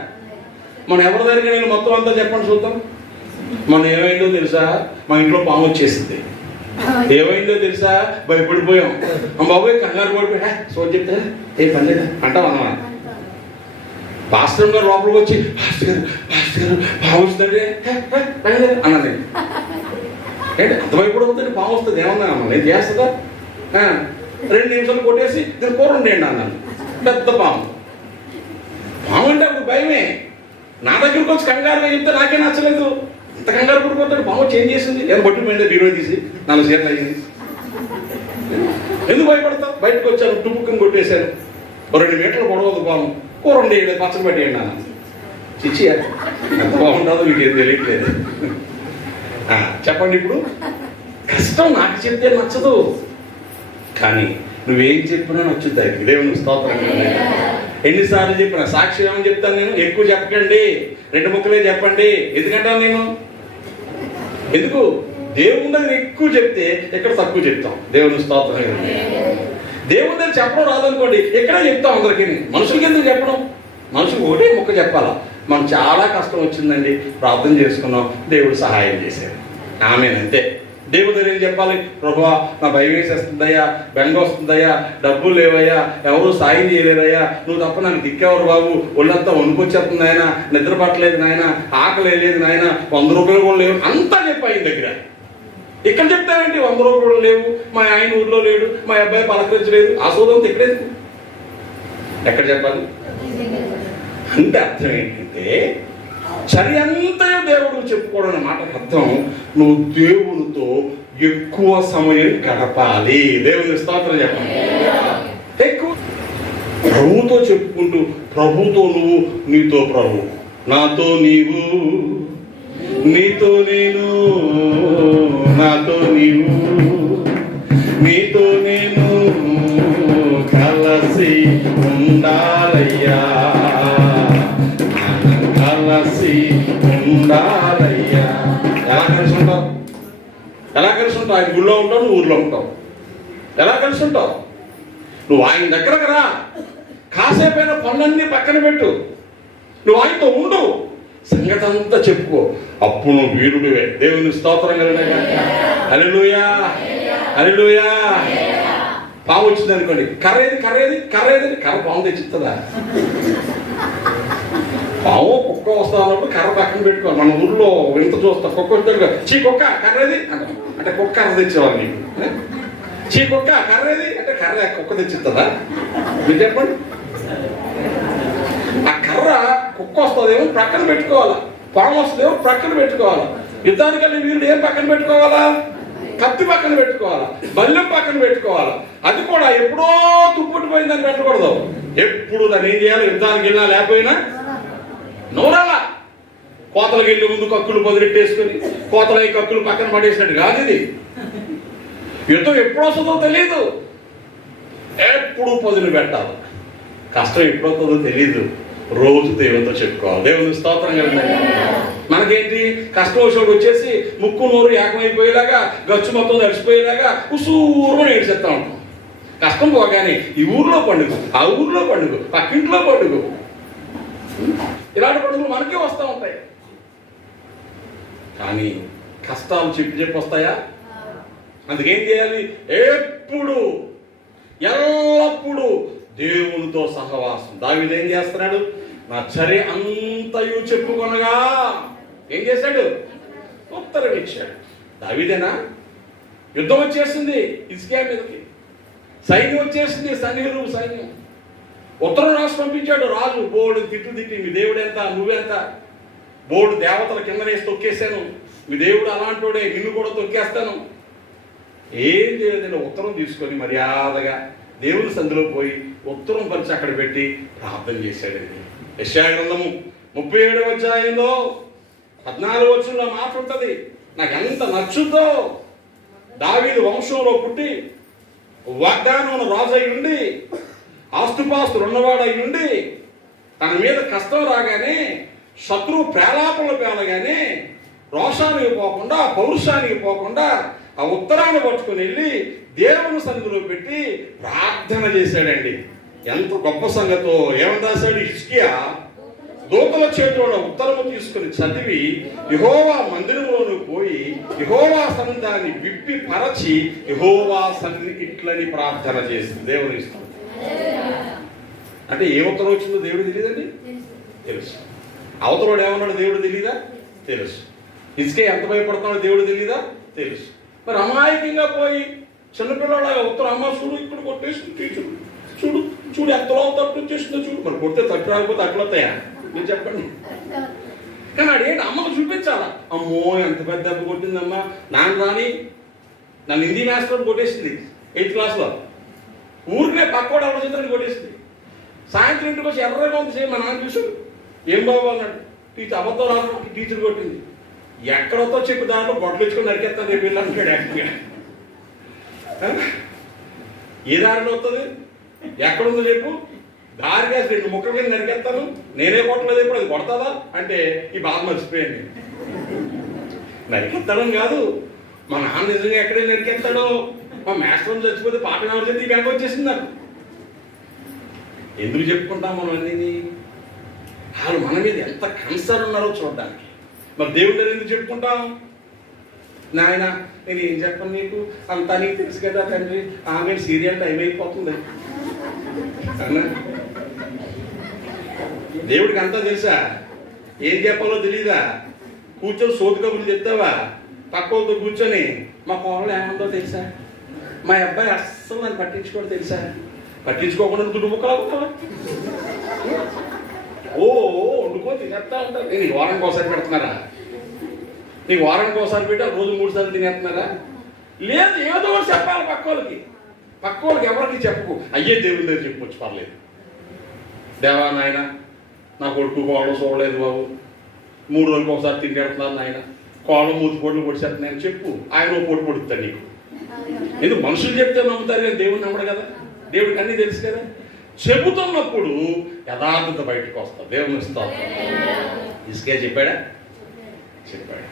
మనం ఎవరి దగ్గర నేను మొత్తం అంతా చెప్పండి చూద్దాం. మనం ఏమైందో తెలుసా? మా ఇంట్లో పాము వచ్చేసింది. ఏమైందో తెలుసా? భయపడిపోయాం. బాబోయ్ కంగారు పడిపోయా. సో చెప్తే ఏ పని లేదా అంటాం అన్నమాట. పాస్టర్ గారు లోపలికి వచ్చి పాస్టర్ గారు పాము వస్తుందంటే అన్నది. ఏంటి అంత భయపడిపోతుంది? పాము వస్తుంది ఏమన్నా నేను చేస్తుందా? 2 నిమిషాలు కొట్టేసి నేను కూర ఉండేయండి అన్నాను. పెద్ద పాము. పాము అంటే అప్పుడు భయమే. నా దగ్గరకు వచ్చి కంగారుగా చెప్తే నాకే నచ్చలేదు. ఇంత కంగారు పడిపోతాడు. పాము చేంజ్ చేసింది, ఏదో బట్టి పోయింది, బీరో తీసి 4 సేర్లు అయింది. ఎందుకు భయపడతావు? బయటకు వచ్చాను, టుప్పుక్కుని కొట్టేశాను. 2 మీటర్లు పొడవదు పాము. కూర ఉండేయండి, పచ్చడి పెట్టేయండి అన్నాను. చిచ్చి ఎంత బాగుంటుందో మీకు ఏం తెలియట్లేదు. చెప్పండి. ఇప్పుడు కష్టం నాకు చెప్తే నచ్చదు, కానీ నువ్వేం చెప్పినా నచ్చుద్ది. దేవునికి స్తోత్రం. ఎన్నిసార్లు చెప్పినా సాక్షి ఏమని చెప్తాను నేను? ఎక్కువ చెప్పకండి, 2 ముక్కలే చెప్పండి. ఎందుకంటాను నేను? ఎందుకు? దేవుని దగ్గర ఎక్కువ చెప్తే ఎక్కడ తక్కువ చెప్తాం. దేవుని స్తోత్రం. దేవుని దగ్గర చెప్పడం రాదనుకోండి, ఎక్కడే చెప్తాం అందరికీ. మనుషులకి ఎందుకు చెప్పడం? మనుషులకు ఒకటే ముక్క చెప్పాలా. మనం చాలా కష్టం వచ్చిందండి, ప్రార్థన చేసుకున్నాం, దేవుడు సహాయం చేశాడు, ఆమేనంతే. దేవుడి దగ్గర ఏం చెప్పాలి? ప్రభువా నా భయం వేసేస్తుందయ్యా, బెంగ వస్తుందయ్యా, డబ్బులు లేవయ్యా, ఎవరు సాయం చేయలేదయ్యా, నువ్వు తప్ప నాకు దిక్కెవరు బాబు, ఒళ్ళంతా వణుకొచ్చేస్తుంది నాయన, నిద్ర పట్టలేదు నాయన, ఆకలి లేదు నాయన, 100 రూపాయలు కూడా లేవు అంతా చెప్పి ఆయన దగ్గర. ఇక్కడ చెప్తానంటే 100 రూపాయలు లేవు, మా ఆయన ఊర్లో లేడు, మా అబ్బాయి పలకరించలేదు, ఆ సోదంతా ఇక్కడేందుకు? ఎక్కడ చెప్పాలి అంటే అర్థం ఏంటంటే, చర్య అంతా దేవుడు చెప్పుకోవడం అనే మాటకు అర్థం నువ్వు దేవునితో ఎక్కువ సమయం గడపాలి. దేవుని స్తోత్రం చెప్పండి. ఎక్కువ ప్రభువుతో చెప్పుకుంటూ, ప్రభుతో నువ్వు, నీతో ప్రభు, నాతో నీవు, నీతో నేను, నాతో నీవు, నీతో నేను కలిసి ఉండాలయ్యా, కలిసి ఉండాలయ్యా. ఎలా కలిసి ఉంటావు? ఎలా కలిసి ఉంటావు? ఆయన గుళ్ళో ఉంటావు, నువ్వు ఊర్లో ఉంటావు. ఎలా కలిసి ఉంటావు? నువ్వు ఆయన దగ్గరకు రా, కాసేపైన పనులన్నీ పక్కన పెట్టు, నువ్వు ఆయనతో ఉండు, సంగతి అంతా చెప్పుకో, అప్పుడు నువ్వు వీరుడివే. దేవుని స్తోత్రం కలిగిన హల్లెలూయా, హల్లెలూయా. పాము వచ్చింది అనుకోండి, కర్రేది కర్రేది కర్రేది, కర్ర పాము తెచ్చిస్తుందా? పాము కుక్క వస్తా ఉన్నప్పుడు కర్ర పక్కన పెట్టుకోవాలి. మన ఊర్లో ఎంత చూస్తాం, కుక్క వస్తాడు, చీ కుక్క కర్రేది అంటే కుక్క కర్ర తెచ్చేవాళ్ళు నీకు. చీ కుక్క కర్రేది అంటే కర్ర కుక్క తెచ్చిస్తుందా? మీరు చెప్పండి. ఆ కర్ర కుక్క వస్తుందేమో ప్రక్కన పెట్టుకోవాలా, పాము వస్తుందేమో ప్రక్కన పెట్టుకోవాలా. యుద్ధానికల్లా వీరుడు ఏం పక్కన పెట్టుకోవాలా? కత్తి పక్కన పెట్టుకోవాలా, బల్లెం పక్కన పెట్టుకోవాలా. అది కూడా ఎప్పుడో తుప్పుట్టుపోయిందని పెట్టకూడదు. ఎప్పుడు దాన్ని ఏం చేయాలి? యుద్ధానికి వెళ్ళినా లేకపోయినా నూరాలా. కోతలకు వెళ్ళి ముందు కక్కులు పొదిరెట్టేసుకుని కోతలై కక్కులు పక్కన పడేసినట్టు కాదు ఇది. యుద్ధం ఎప్పుడు వస్తుందో తెలియదు, ఎప్పుడు పొదిని పెట్టాలి. కష్టం ఎప్పుడు వస్తుందో తెలియదు, రోజు దేవునితో చెప్పుకోవాలి. దేవుని స్తోత్రం కలిగిన మనకేంటి? కష్టం వచ్చేవాడు వచ్చేసి ముక్కు నోరు ఏకమైపోయేలాగా, గచ్చు మొత్తం తడిసిపోయేలాగా ఉసూరు ఏడ్చేస్తా ఉంటాం. కష్టం పోగానే ఈ ఊర్లో పండుగ, ఆ ఊర్లో పండుగ, పక్కింట్లో పండుగ, ఇలాంటి పండుగలు మనకే వస్తూ ఉంటాయి. కానీ కష్టాలు చెప్పి వస్తాయా? అందుకేం చేయాలి? ఎప్పుడు ఎల్లప్పుడూ దేవునితో సహవాసం. దావీదు ఏం చేస్తున్నాడు? నా చర్య అంతయు చెప్పుకొనగా ఏం చేశాడు? ఉత్తరం ఇచ్చాడు. దావీదేనా? యుద్ధం వచ్చేసింది హిజ్కియా మీదకి, సైన్యం వచ్చేసింది, సన్నిహితులు సైన్యం. ఉత్తరం రాసి పంపించాడు రాజు. బోర్డు తిట్టి మీ దేవుడు ఎంత, నువ్వెంత, బోర్డు దేవతల కింద వేసి తొక్కేశాను, మీ దేవుడు అలాంటోడే, నిన్ను కూడా తొక్కేస్తాను. ఏం చేయలేదండి, ఉత్తరం తీసుకొని మర్యాదగా దేవుని సంధిలో పోయి ఉత్తరం పరిచి అక్కడ పెట్టి ప్రార్థన చేశాడండి. యెషయా గ్రంథము 37వ అధ్యాయంలో 14వ వచనంలో మాట ఉంటుంది. నాకు ఎంత నచ్చుతో, దావీదు వంశంలో పుట్టి వాగ్దానం రాజు అయి ఉండి ఆస్తుపాస్తులు ఉన్నవాడై ఉండి తన మీద కష్టం రాగానే, శత్రువు ప్రేలాపనలు పేలగానే రోషానికి పోకుండా, పౌరుషానికి పోకుండా ఆ ఉత్తరాన్ని పట్టుకుని వెళ్ళి దేవుని సన్నిధిలో పెట్టి ప్రార్థన చేశాడండి. ఎంత గొప్ప సంగతో! ఏమని రాశాడు హిజ్కియా? దూతల చేతిలో ఉత్తరము తీసుకుని చదివి యెహోవా మందిరంలోకి పోయి యెహోవా సన్నిధాన్ని విప్పి పరచి యెహోవా సన్నిధికి ఇట్లని ప్రార్థన చేసింది. దేవుని ఇష్టం అంటే ఏ ఉత్తరం వచ్చిందో దేవుడు తెలియదండి, తెలుసు. అవతలోడు ఏమన్నాడు దేవుడు తెలీదా? తెలుసు. హిజ్కియా ఎంత భయపడుతున్నాడో దేవుడు తెలీదా? తెలుసు. మరి అమాయకంగా పోయి చిన్నపిల్లలాగా ఉత్తరం, అమ్మ చూడు ఇక్కడ కొట్టేసింది, చూడు చూడు ఎంతలో తట్టు వచ్చేసిందో చూడు. మరి కొడితే తట్టు రాకపోతే అట్లా వస్తాయా? మీరు చెప్పండి. కానీ అదేంటి అమ్మకు చూపించాలా? అమ్మో ఎంత పెద్ద దెబ్బ కొట్టిందమ్మా, నాన్న రాని నన్ను హిందీ మాస్టర్ కొట్టేసింది 8th క్లాస్లో. ఊరికే పక్కోడు ఎవరి చేతులను కొట్టేసింది. సాయంత్రం ఇంటికి వచ్చి ఎర్రగా ఉంది సేమ్. మా నాన్న చూసాడు, ఏం బాబు అన్నాడు. టీచర్ అబద్ధం రాదు, టీచర్ కొట్టింది. ఎక్కడొతో చెప్పి దాంట్లో బొట్టలు ఇచ్చుకొని నరికేస్తాను రేపు వెళ్ళి అంటాడు. యాక్టివ్గా ఏ దారిలో వస్తుంది? ఎక్కడుంది రేపు దారిగా 2 ముక్కల కింద నరికేస్తాను, నేనే కొట్టలేదు, ఎప్పుడు అది కొడతాదా అంటే ఈ బాధ మర్చిపోయాను. నరికెత్తడం కాదు, మా నాన్న నిజంగా ఎక్కడే నరికెత్తాడో, మా మాస్టర్ చచ్చిపోతే పాట నడిచేది ఈ బ్యాంక్ వచ్చేసింది నాకు. ఎందుకు చెప్పుకుంటాం మనం అన్నీ? వాళ్ళు మన మీద ఎంత కన్సర్న్ ఉన్నారో చూడడానికి. మరి దేవుడు ఎందుకు చెప్పుకుంటాం? నాయన నేను ఏం చెప్పను నీకు, అంతా నీకు తెలుసు కదా తండ్రి, ఆమె సీరియల్ టైం అయిపోతుంది అన్నా. దేవుడికి అంతా తెలుసా? ఏం చెప్పాలో తెలీదా? కూర్చొని సోతి కబుర్లు చెప్తావా? పక్కతో కూర్చొని మా కోడలు ఏమందో తెలుసా, మా అబ్బాయి అస్సలు నన్ను పట్టించుకోవడం తెలుసా, పట్టించుకోకుండా దుడ్డు ముక్కలు ఓ వండుకో తినేస్తా ఉంటారు. నేను వారానికి ఒకసారి పెడుతున్నారా? నీకు వారానికి ఒకసారి పెట్టి రోజు 3 సార్లు తినేస్తున్నారా? లేదు, ఏదో ఒకటి చెప్పాలి పక్కోళ్ళకి. పక్కోళ్ళకి ఎవరికి చెప్పకు, అయ్యే దేవుని దగ్గర చెప్పవచ్చు, పర్లేదు. దేవా నాయన నా కొడుకు కోళ్ళు చూడలేదు బాబు, 3 రోజులకు ఒకసారి తింటేడుతున్నారు నాయన, కోళ్ళు 3 పోట్లు పొడిచేస్తున్నాయని చెప్పు. ఆయన 1 పోటు పొడుస్తాడు నీకు. ఎందుకు మనుషులు చెప్తే నమ్ముతారు కానీ దేవుని నమ్మడు కదా. దేవుడికి అన్నీ తెలుసు కదా. చెబుతున్నప్పుడు యథార్థత బయటకు వస్తా. దేవుని ఇస్తాను. హిజ్కియా చెప్పాడా? చెప్పాడు.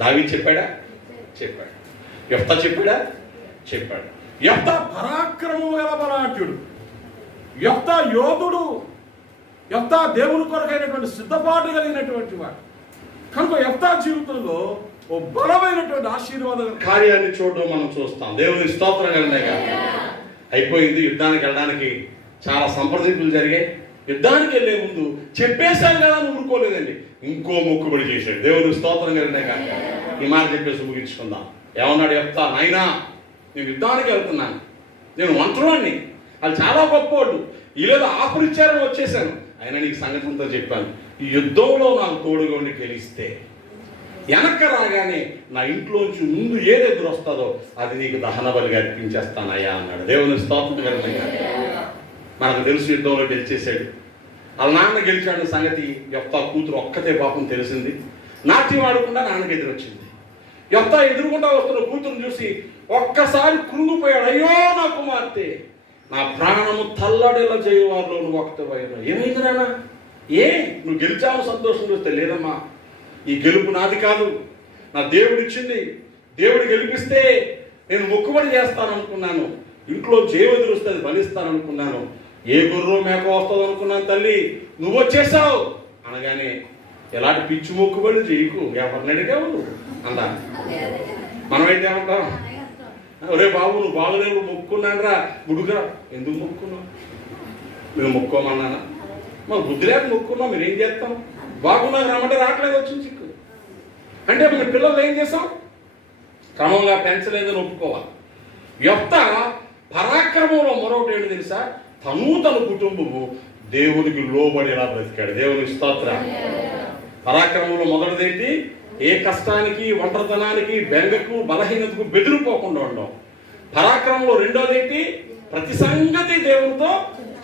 దావీదు చెప్పాడా? చెప్పాడు. యెఫ్తా చెప్పాడా? చెప్పాడు. యెఫ్తా పరాక్రమం గల బలాఢ్యుడు, యెఫ్తా యోధుడు, యెఫ్తా దేవుని కొరకైనటువంటి సిద్ధపాటు కలిగినటువంటి వాడు. కనుక యెఫ్తా జీవితంలో ఓ బలమైనటువంటి ఆశీర్వాద కార్యాన్ని చూడడం మనం చూస్తాం. దేవుని స్తోత్రం కలిగినాయి. అయిపోయింది. యుద్ధానికి వెళ్ళడానికి చాలా సంప్రదింపులు జరిగాయి. యుద్ధానికి వెళ్ళే ముందు చెప్పేశాను కదా అని ఊరుకోలేదండి, ఇంకో మొక్కుబడి చేశాడు. దేవుని స్తోత్రం కలిగినా కానీ ఈ మాట చెప్పేసి ముగించుకుందాం. ఏమన్నాడు చెప్తా, నాయనా నేను యుద్ధానికి వెళ్తున్నాను, నేను ఒంటరివాడిని, వాళ్ళు చాలా గొప్పవాళ్ళు, ఈలోగా ఆఫర్ ఇచ్చారని వచ్చేసాను, అయినా నీకు సంగతి అంతా చెప్పాను, ఈ యుద్ధంలో నాకు తోడుగా ఉండి గెలిస్తే వెనక్క రాగానే నా ఇంట్లోంచి ముందు ఏది ఎదురు వస్తుందో అది నీకు దహన బలిగా అర్పించేస్తానయ్యా అన్నాడు. దేవుని స్తోత్రం కలిగినా. మనకు తెలుసు యుద్ధంలో గెలిచేశాడు. వాళ్ళ నాన్న గెలిచాడు సంగతి యెఫ్తా కూతురు ఒక్కతే పాపం తెలిసింది. నాట్యం ఆడకుండా నాన్నకి ఎదురొచ్చింది. యెఫ్తా ఎదురుకుండా వస్తున్న కూతురుని చూసి ఒక్కసారి కృంగిపోయాడు. అయ్యో నా కుమార్తె, నా ప్రాణము తల్లడేలా చేయవారిలో నువ్వు ఒకటేవైనా. ఏమైంది నాన్న? నువ్వు గెలిచావు సంతోషం చూస్తే, లేదమ్మా ఈ గెలుపు నాది కాదు, నా దేవుడు ఇచ్చింది. దేవుడు గెలిపిస్తే నేను మొక్కుబడి చేస్తాను అనుకున్నాను, ఇంట్లో చేవెదురు వస్తుంది బలిస్తాను అనుకున్నాను, ఏ గుర్రో మేక వస్తుంది అనుకున్నాను, తల్లి నువ్వు వచ్చేసావు అనగానే ఎలాంటి పిచ్చి మొక్కుబడి చేయకు, ఎవరిని అడిగావు అన్నా. మనమైతే ఏమంటాం, ఒరే బాబు నువ్వు బాగులేవు మొక్కున్నాను రా గుడుగా. ఎందుకు మొక్కున్నావు? మేము మొక్కోమన్నానా? మా బుద్ధి లేక మొక్కున్నాం, మీరు ఏం చేస్తాం? బాగున్నాను రమ్మంటే రావట్లేదు, వచ్చింది చిక్కు అంటే మన పిల్లలు ఏం చేస్తాం? క్రమంగా పెంచలేదని ఒప్పుకోవాలి. యెఫ్తా పరాక్రమంలో మరొకటి ఏంటి తెలుసా? తన కుటుంబము దేవునికి లోబడేలా బ్రతికాడు. దేవునికి స్తోత్రం. పరాక్రమంలో మొదటిదేంటి? ఏ కష్టానికి, ఒంటరితనానికి, బెంగకు, బలహీనతకు బెదిరిపోకుండా ఉండడం. పరాక్రమంలో రెండోదేంటి? ప్రతి సంగతి దేవునితో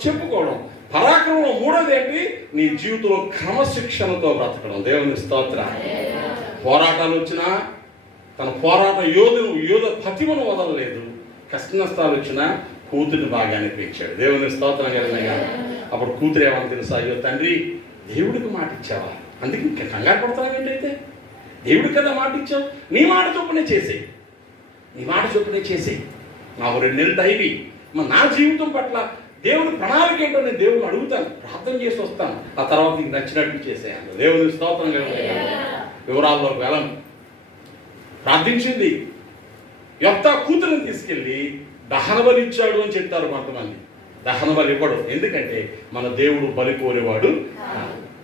చెప్పుకోవడం. పరాక్రమంలో మూడోదేంటి? నీ జీవితంలో క్రమశిక్షణతో బ్రతకడం. దేవుని స్తోత్రం. పోరాటాలు వచ్చినా తన పోరాట యోధ ప్రతిమను వదలలేదు. కష్ట నష్టాలు వచ్చినా కూతురిని బాగానే పెంచాడు. దేవుని స్తోత్రం కలిగినగా. అప్పుడు కూతురు ఏమని తెలుసా? అయ్యో తండ్రి, దేవుడికి మాట ఇచ్చావా? అందుకే ఇంకా కంగారు పడతావు ఏంటైతే? దేవుడికి కదా మాట ఇచ్చావు, నీ మాట చొప్పునే చేసేయి, నీ మాట చొప్పునే చేసేయి. నాకు 2 నెలలు టైమి, నా జీవితం పట్ల దేవుడి ప్రణాళిక ఏంటో నేను దేవుడిని అడుగుతాను, ప్రార్థన చేసి వస్తాను, ఆ తర్వాత నీకు నచ్చినట్టు చేసేయాలి. దేవుని స్తోత్రం కలిగినగా. వివరాల్లోకి వెళ్ళను. ప్రార్థించింది. యెఫ్తా కూతురుని తీసుకెళ్ళి దహన బలి ఇచ్చాడు అని చెప్తారు కొంతమంది. దహన బలి ఇవ్వడు, ఎందుకంటే మన దేవుడు బలి కోరేవాడు.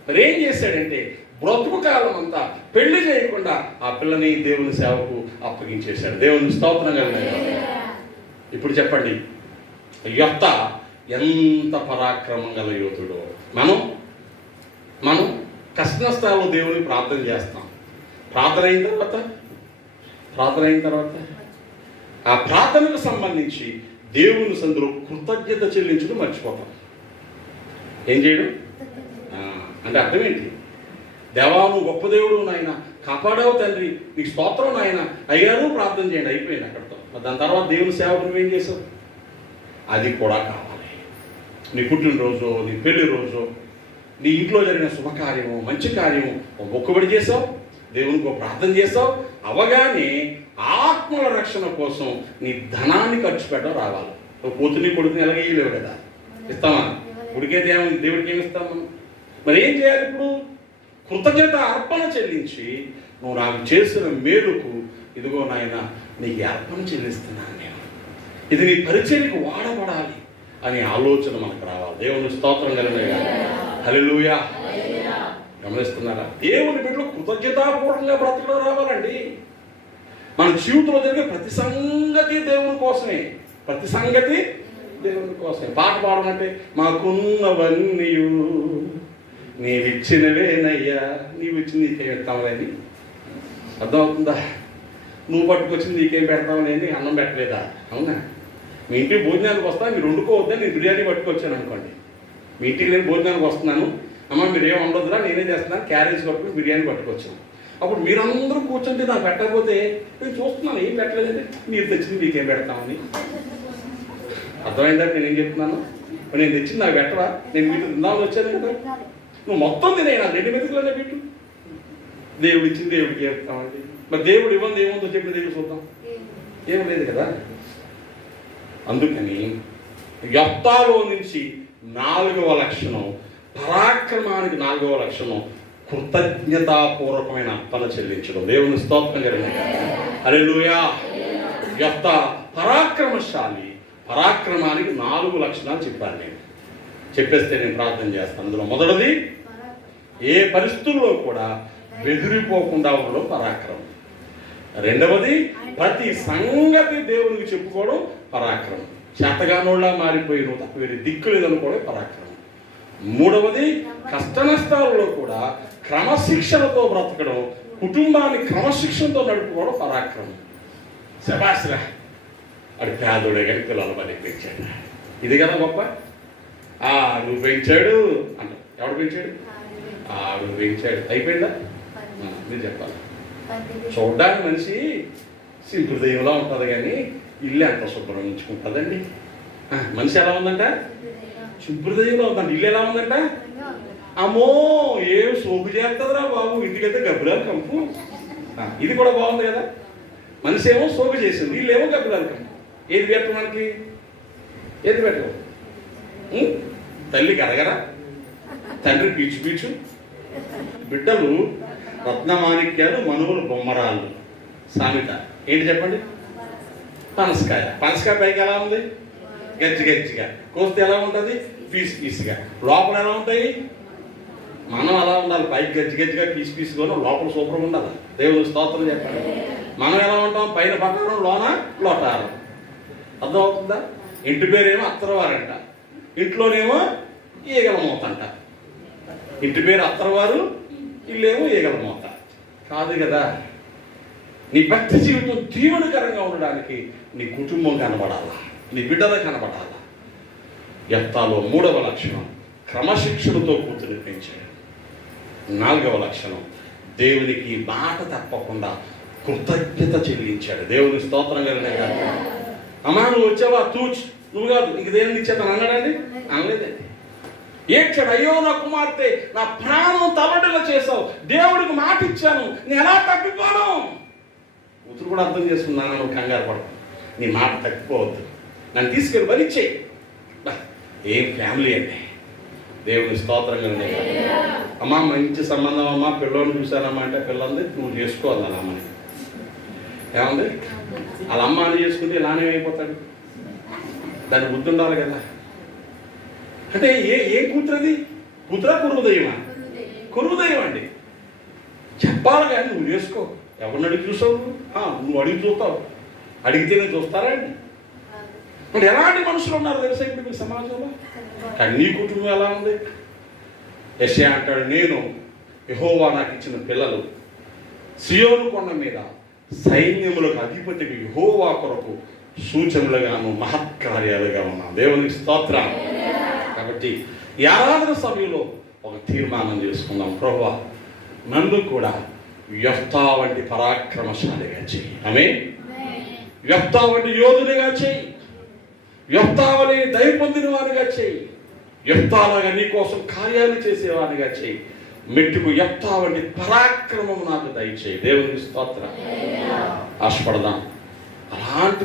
మరి ఏం చేశాడంటే బ్రతుకు కాలం అంతా పెళ్లి చేయకుండా ఆ పిల్లని దేవుని సేవకు అప్పగించేశాడు. దేవుని స్తోత్రం కలిగినగా. ఇప్పుడు చెప్పండి, యెఫ్తా ఎంత పరాక్రమం గల యోధుడో. మనం కష్ట నష్టాల్లో దేవుని ప్రార్థన చేస్తాం. ప్రార్థన అయిన తర్వాత ఆ ప్రార్థనకు సంబంధించి దేవుని సందులో కృతజ్ఞత చెల్లించడం మర్చిపోతాం. ఏం చేయడం అంటే అర్థం ఏంటి? దేవా నువ్వు గొప్ప దేవుడు నాయన, కాపాడావు తండ్రి, నీకు స్తోత్రం నాయన, అయ్యారు ప్రార్థన చేయండి, అయిపోయింది అక్కడితో. దాని తర్వాత దేవుని సేవకు నువ్వేం చేసావు? అది కూడా కావాలి. నీ పుట్టినరోజు, నీ పెళ్లి రోజు, నీ ఇంట్లో జరిగిన శుభకార్యము, మంచి కార్యము మొక్కుబడి చేసావు, దేవునికి ప్రార్థన చేసావు. అవగానే ఆత్మల రక్షణ కోసం నీ ధనాన్ని ఖర్చు పెట్టడం రావాలి. కూతుర్ని కొడుకుని ఎలాగే ఇవ్వలేవు కదా, ఇస్తామా? ఉడికైతే ఏమైంది, దేవుడికి ఏమి ఇస్తాం మనం? మరి ఏం చేయాలి? ఇప్పుడు కృతజ్ఞత అర్పణ చెల్లించి, నువ్వు నాకు చేసిన మేలుకు ఇదిగో నాయన నీకు అర్పణ చెల్లిస్తున్నాను నేను, ఇది నీ పరిచర్యకు వాడబడాలి అనే ఆలోచన మనకు రావాలి. దేవుని స్తోత్రం కలిగినగా. హల్లెలూయా. గమనిస్తున్నారా? దేవుని బిడ్డలు కృతజ్ఞతాపూర్వకంగా బ్రతకడం రావాలండి. మన జీవితంలో జరిగే ప్రతి సంగతి దేవుని కోసమే, ప్రతి సంగతి దేవుని కోసమే. పాట పాడమంటే మాకున్నవన్నీ నీవిచ్చినవేనయ్యా, నీవు ఇచ్చి నీకేం పెడతావులేని. అర్థమవుతుందా? నువ్వు పట్టుకొచ్చింది నీకేం పెడతావులేని, అన్నం పెట్టలేదా? అవునా? మీ ఇంటికి భోజనానికి వస్తా, మీరు వండుకోవద్దని నేను బిర్యానీ పట్టుకొచ్చాను అనుకోండి. మీ ఇంటికి నేను భోజనానికి వస్తున్నాను, అమ్మ మీరు ఏం ఉండదురా నేనే చేస్తున్నాను, క్యారేజ్ పట్టుకుని బిర్యానీ పట్టుకొచ్చాను. అప్పుడు మీరందరూ కూర్చుంటే నాకు పెట్టకపోతే నేను చూస్తున్నాను ఏం పెట్టలేదంటే మీరు తెచ్చింది మీకేం పెడతామని. అర్థమైందా నేను ఏం చెప్తున్నాను? నేను తెచ్చింది నాకు పెట్టవా? నేను మీతో తిందామని వచ్చాను కదా, నువ్వు మొత్తం తినే నా 2 మెతుకులనే పెట్టు. దేవుడు ఇచ్చింది దేవుడికి చెప్తామండి. మరి దేవుడు ఇవ్వండి ఏముందో చెప్పిన దేవుడు చూద్దాం, ఏం లేదు కదా. అందుకని యెఫ్తాలో నుంచి 4వ లక్షణం, పరాక్రమానికి 4వ లక్షణం కృతజ్ఞతాపూర్వకమైన అర్పణ చెల్లించడం. దేవుని స్తోత్రం జరిగింది. హల్లెలూయా. యెఫ్తా పరాక్రమశాలి. పరాక్రమానికి 4 లక్షణాలు చెప్పాను నేను. చెప్పేస్తే నేను ప్రార్థన చేస్తాను. అందులో మొదటిది, ఏ పరిస్థితుల్లో కూడా బెదిరిపోకుండా ఉండడం పరాక్రమం. రెండవది, ప్రతి సంగతి దేవునికి చెప్పుకోవడం పరాక్రమం. చేతగానోళ్ళ మారిపోయిన తప్ప వేరే దిక్కు లేదనుకోవడం పరాక్రమం. మూడవది, కష్ట నష్టాలలో కూడా క్రమశిక్షణతో బ్రతకడం, కుటుంబాన్ని క్రమశిక్షణతో నడుపుకోవడం పరాక్రమం. శబాస్రా, అది పేదోడే కానీ పిల్లల పని పెంచాడు. ఇది కదా గొప్ప. నువ్వు పెంచాడు అంట. ఎవడు పెంచాడు? ఆడు పెంచాడు. అయిపోయిందా? మీరు చెప్పాలి. చూడ్డానికి మనిషి సింపుల్ దయ్యంలా ఉంటుంది, కానీ ఇల్లు ఎంత శుభ్రం ఉంచుకుంటుందండి. మనిషి ఎలా ఉందంట? సింపుల్ దయ్యంలో ఉందండి. ఇల్లు ఎలా ఉందంట? అమ్మో, ఏం సోపు చేస్తుందిరా బాబు, ఇంటికైతే గబ్బులాలు కంపు. ఇది కూడా బాగుంది కదా. మనిషి ఏమో సోపు చేసింది, వీళ్ళేమో గబ్బులాలు కంపు. ఏది పెట్టు మనకి? ఏది పెట్టు? తల్లి గరగర, తండ్రి పీచు పీచు, బిడ్డలు రత్నమాణిక్యాలు, మనువులు బొమ్మరాళ్ళు. సామెత ఏంటి చెప్పండి? పనసకాయ. పనసకాయ పైకి ఎలా ఉంది? గజ్జి గజ్జిగా. కోస్తే ఎలా ఉంటుంది? పీసు పీసుగా. లోపల ఎలా ఉంటాయి? మనం అలా ఉండాలి. పైకి గజ్జి గజ్జిగా, పీసు పీసుకొని, లోపల సూపర్గా ఉండాలి. దేవుని స్తోత్రం చెప్పండి. మనం ఎలా ఉంటాం? పైన పట్టారం, లోన లోటారం. అర్థమవుతుందా? ఇంటి పేరేమో అత్తరవారంట, ఇంట్లోనేమో ఈగల మూత అంట. ఇంటి పేరు అత్తరవారు, ఇల్లేమో ఈగల మూత. కాదు కదా. నీ భక్తి జీవితం దీవెనకరంగా ఉండడానికి నీ కుటుంబం కనబడాలా, నీ బిడ్డలు కనబడాలా. యెఫ్తాలో మూడవ లక్షణం, క్రమశిక్షణతో కూతురు పెంచాడు. నాలుగవ లక్షణం, దేవునికి మాట తప్పకుండా కృతజ్ఞత చెల్లించాడు. దేవుని స్తోత్రం కలిగిన. అమ్మా, నువ్వు వచ్చావా? తూచ్, నువ్వు కాదు, ఇంక దేవుని ఇచ్చేతాను అన్నాడండి? అనలేదండి. ఏడ్చాడు. అయ్యో నా కుమార్తె, నా ప్రాణం తలడిలా చేసావు, దేవుడికి మాట ఇచ్చాను, నేను ఎలా తప్పిపోను? కూతురు కూడా అర్థం చేసుకున్నాను. నువ్వు కంగారు పడకు, నీ మాట తప్పిపోవద్దు, నన్ను తీసుకెళ్ళి భరించేయి. ఏం ఫ్యామిలీ అండి. దేవుని స్తోత్రంగా ఉండే. అమ్మ, మంచి సంబంధం అమ్మ, పిల్లోని చూశానమ్మా అంటే పిల్లంది, నువ్వు చేసుకోవాలి అలా అమ్మని. ఏమంది? వాళ్ళ అమ్మ అని చేసుకుంటే ఇలానే అయిపోతాడు. దాని బుద్ధి ఉండాలి కదా. అంటే ఏ కూతురది? కూతురా కురుదయ్యమా? కురుదయ్యం అండి. చెప్పాలి కానీ నువ్వు చేసుకో. ఎవరిని అడిగి చూసావు? నువ్వు అడిగి చూస్తావు. అడిగితేనే చూస్తారా అండి? అంటే ఎలాంటి మనుషులు ఉన్నారు తెలుసా ఇప్పుడు మీ సమాజంలో? కానీ నీ కుటుంబం ఎలా ఉంది? యెషయా అంటాడు, నేను యెహోవా నాకు ఇచ్చిన పిల్లలు సియోను కొండ మీద సైన్యములకు అధిపతికి యెహోవా కొరకు సూచనలుగాను మహత్కార్యాలుగా ఉన్నాం. దేవునికి స్తోత్రం. కాబట్టి ఈ ఆరాధన సమయంలో ఒక తీర్మానం చేసుకుందాం. ప్రభువా, నన్ను కూడా యెఫ్తా వంటి పరాక్రమశాలిగా చెయ్యి. ఆమేన్. యెఫ్తా వంటి యోధునిగా చెయ్యి. యెఫ్తా వలె దయ పొందిన వాడిగా చెయ్యి. యెఫ్తాలాగా నీ కోసం కార్యాలు చేసేవాడిగా చెయ్యి. మెట్టుకు యెఫ్తా వంటి పరాక్రమం నాకు దయచేయి. దేవునికి స్తోత్రం. ఆశపడదాం. అలాంటి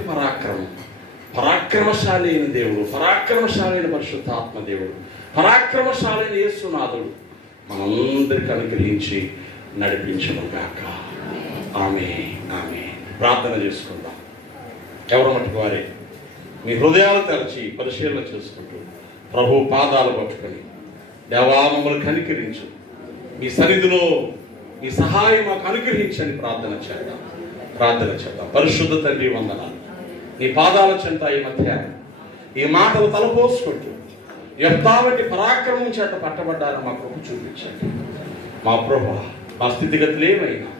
పరాక్రమశాలి అయిన దేవుడు, పరాక్రమశాలి అయిన పరిశుద్ధాత్మ దేవుడు, పరాక్రమశాలి అయిన యేసునాథుడు మనందరికీ అనుగ్రహించి నడిపించడం గాక. ఆమేన్. ప్రార్థన చేసుకుందాం. ఎవరు మటుకు వారే మీ హృదయాలు తెరచి పరిశీలన చేసుకుంటూ ప్రభు పాదాలు పట్టుకొని, దేవా మమ్మల్ని కనికరించు, మీ సన్నిధిలో మీ సహాయం మాకు అనుగ్రహించని ప్రార్థన చేద్దాం. పరిశుద్ధ తండ్రి, వందనాలు. నీ పాదాల చెంత ఈ మధ్యాహ్నం ఈ మాటలు తలపోసుకుంటూ యెఫ్తా వంటి పరాక్రమం చేత పట్టబడ్డారు మా కృప చూపించండి. మా ప్రభువా, మా స్థితిగతులు ఏమైనా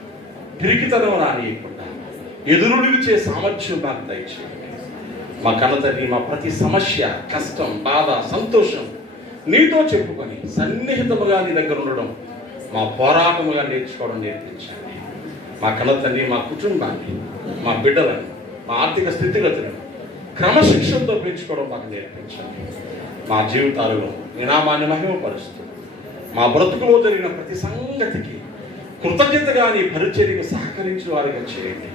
పిరికితనం రానియకుండా ఎదురునిచ్చే సామర్థ్యం మాకు దయచేయండి. మా కన్న తండ్రి, మా ప్రతి సమస్య, కష్టం, బాధ, సంతోషం నీతో చెప్పుకొని సన్నిహితముగా నీ దగ్గర ఉండడం మా పోరాటముగా నేర్చుకోవడం నేర్పించండి. మా కన్న తండ్రి, మా కుటుంబాన్ని, మా బిడ్డలను, మా ఆర్థిక స్థితిగతులను క్రమశిక్షణతో పెంచుకోవడం మాకు నేర్పించండి. మా జీవితాలలో నీ నామాన్ని మహిమపరుస్తూ మా బ్రతుకులో జరిగిన ప్రతి సంగతికి కృతజ్ఞతగా నీ పరిచర్యకు సహకరించిన వారిగా చేయండి.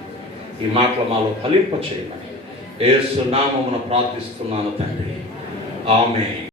ఈ మాటలు మాలో ఫలింప చేయమని యేసు నామమున ప్రార్థిస్తున్నాను తండ్రి. ఆమేన్.